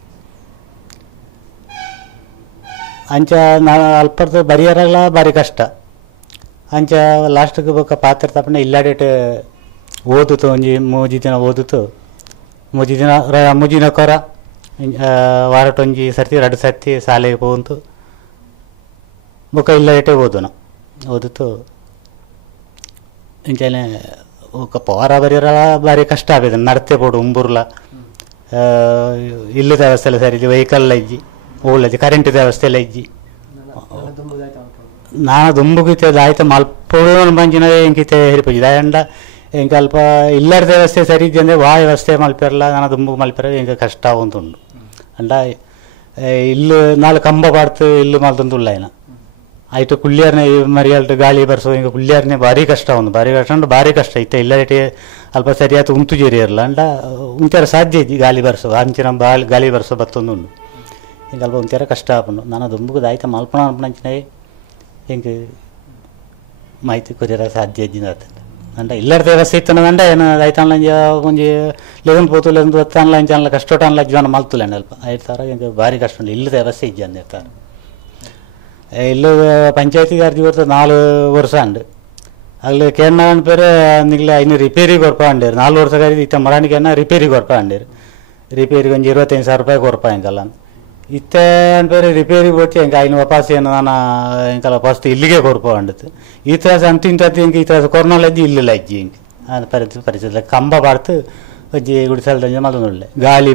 ಅಂಚ ಅಲ್ಪರ್ದು ಬರಿಯರಲ್ಲ ಭಾರಿ ಕಷ್ಟ. ಅಂಚ ಲಾಸ್ಟ್ಗೆ ಬುಕ್ಕ ಪಾತ್ರ ತಪ್ಪನೆ ಇಲ್ಲಾಡೇಟ್ ಓದಿತು ಒಂಜಿ 3 ದಿನ ಓದಿತು. 3 ದಿನ ಕೊರ ವಾರಟೊಂಜಿ ಸರ್ತಿ 2 ಸರ್ತಿ ಶಾಲೆಗೆ ಹೋಗಂತು ಬುಕ್ಕ ಇಲ್ಲಾಡೇಟೆ ಓದಿತು. ಇಂಚನೆ ಪೋರ ಬರೀರ ಭಾರಿ ಕಷ್ಟ ಆಗಿದೆ. ನಡತೆ ಬೋಡು ಉಂಬುರ್ಲ ಇಲ್ಲದ ವ್ಯವಸ್ಥೆ ಎಲ್ಲ ಸರಿ ವೆಹಿಕಲ್ ಇಜ್ಜಿ ಓಲಜ್ಜಿ ಕರೆಂಟ್ ವ್ಯವಸ್ಥೆ ಎಲ್ಲ ಇಜ್ಜಿ ನಾನು ದುಂಬುಗಿತೆ ಆಯ್ತು ಮಲ್ಪೋಡು ಬಂಜಿನ ಎಂಕಿತೆ ಹಿರಿಪೋಜಿದ ಅಂಡ ಎಂಕ ಅಲ್ಪ ಇಲ್ಲದ ವ್ಯವಸ್ಥೆ ಸರಿ ಇದ್ದೆ ಅಂದರೆ ವಾ ವ್ಯವಸ್ಥೆ ಮಲ್ಪಿರಲ್ಲ ನಾನು ದುಂಬುಗೆ ಮಲ್ಪಿರ ಎಂಕ ಕಷ್ಟ ಉಂಟು ಅಂಡ ಇಲ್ಲು 4 ಕಂಬ ಬಾಡ್ತು ಇಲ್ಲು ಮಲ್ತೊಂದುಲ್ಲ ಏನ ಆಯ್ತು. ಕುಳ್ಳಿಯರ್ನೆ ಮರಿಯಲ್ಟು ಗಾಳಿ ಬರ್ಸೋ ಹಿಂಗೆ ಕುಳ್ಳಿಯರ್ನೆ ಭಾರಿ ಕಷ್ಟ ಭಾರಿ ಕಷ್ಟ ಇತ್ತೆ. ಇಲ್ಲೇ ಅಲ್ಪ ಸರಿಯಾದ ಉಂತು ಜೇರಿ ಇರಲ್ಲ ಅಂಡ ಉಂತಾರ ಸಾಧ್ಯ ಇದ್ದಿ ಗಾಳಿ ಬರ್ಸೋ ಅಂಚಿನ ಗಾಳಿ ಬರ್ಸೋ ಬತ್ತೊಂದು ಹಿಂಗೆ ಅಲ್ಪ ಉಂತಾರ ಕಷ್ಟ ಆಪಂಡು. ನಾನು ದುಂಬುಗದ ಆಯ್ತು ಮಲ್ಪಣ ಅನ್ಪಣಂಚಿನ ಹಿಂಗೆ ಮಾಹಿತಿ ಕೊರಿಯರ ಸಾಧ್ಯ ಇದ್ದಿನ ಅಂಡ ಇಲ್ಲದ ವ್ಯವಸ್ಥೆ ಇತ್ತು ಅಂಡ ಏನು ಆಯ್ತಲ್ಲ ಒಂಜಿ 11 ಪೋತು 11 ಹೊತ್ತಲ್ಲ ಇಂಚಲ್ಲ ಕಷ್ಟ ಅನ್ಲ ಜೀವನ ಮಲ್ತುಲ್ಲ ಅಲ್ಪ 5 ಸಾವಿರ ಹಿಂಗೆ ಭಾರಿ ಕಷ್ಟ ಉಂಟು. ಇಲ್ಲದ ವ್ಯವಸ್ಥೆ ಇಜ್ಜಿ ಅಂದಿರ್ತಾರೆ. ಇಲ್ಲೂ ಪಂಚಾಯತಿಗೆ ಅರ್ಜಿ ಕೊಡ್ತಾರೆ 4 ವರ್ಷ ಅಂಡು ಅಲ್ಲಿ ಕೇರಳ ಪೇರು ನಿಗ್ಲೆ ಇನ್ನು ರಿಪೇರಿ ಕೊರಪ ಅಂಡೇರು 4 ವರ್ಷ ಕರೀದು ಇತ್ತ ಮರಾಣಿಗೆ ರಿಪೇರಿ ಕೊರಪ ಅಂಡೇರು. ರಿಪೇರಿಗೆ ಒಂದು 25,000 ರೂಪಾಯಿ ಕೊರಪ ಹೆಂಗಲ್ಲ ಇತ್ತ ಅನ್ಪೇರು ರಿಪೇರಿ ಕೊಟ್ಟು ಹೆಂಗೆ ಇನ್ನು ವಾಪಸ್ ಏನು ನಾನು ಹೆಂಗಲ್ಲ ಫಸ್ಟ್ ಇಲ್ಲಿಗೆ ಕೊರಪ ಅಂಡತ್ತು. ಈ ತ್ರಾಸ ಅಂತಿಂತದ್ದು ಹಿಂಗೆ ಈ ತ್ರಾಸ ಕೊರೋನಾ ಇಜ್ಜಿ ಇಲ್ಲಿಲ್ಲ ಇಜ್ಜಿ ಹಿಂಗೆ ಅದು ಪರಿಸ್ಥಿತಿ ಕಂಬ ಬಾಡ್ತು ಅಜ್ಜಿ ಗುಡಿಸಲ್ದಂಗೆ ಮಲ್ದೊಳ್ಳೆ ಗಾಳಿ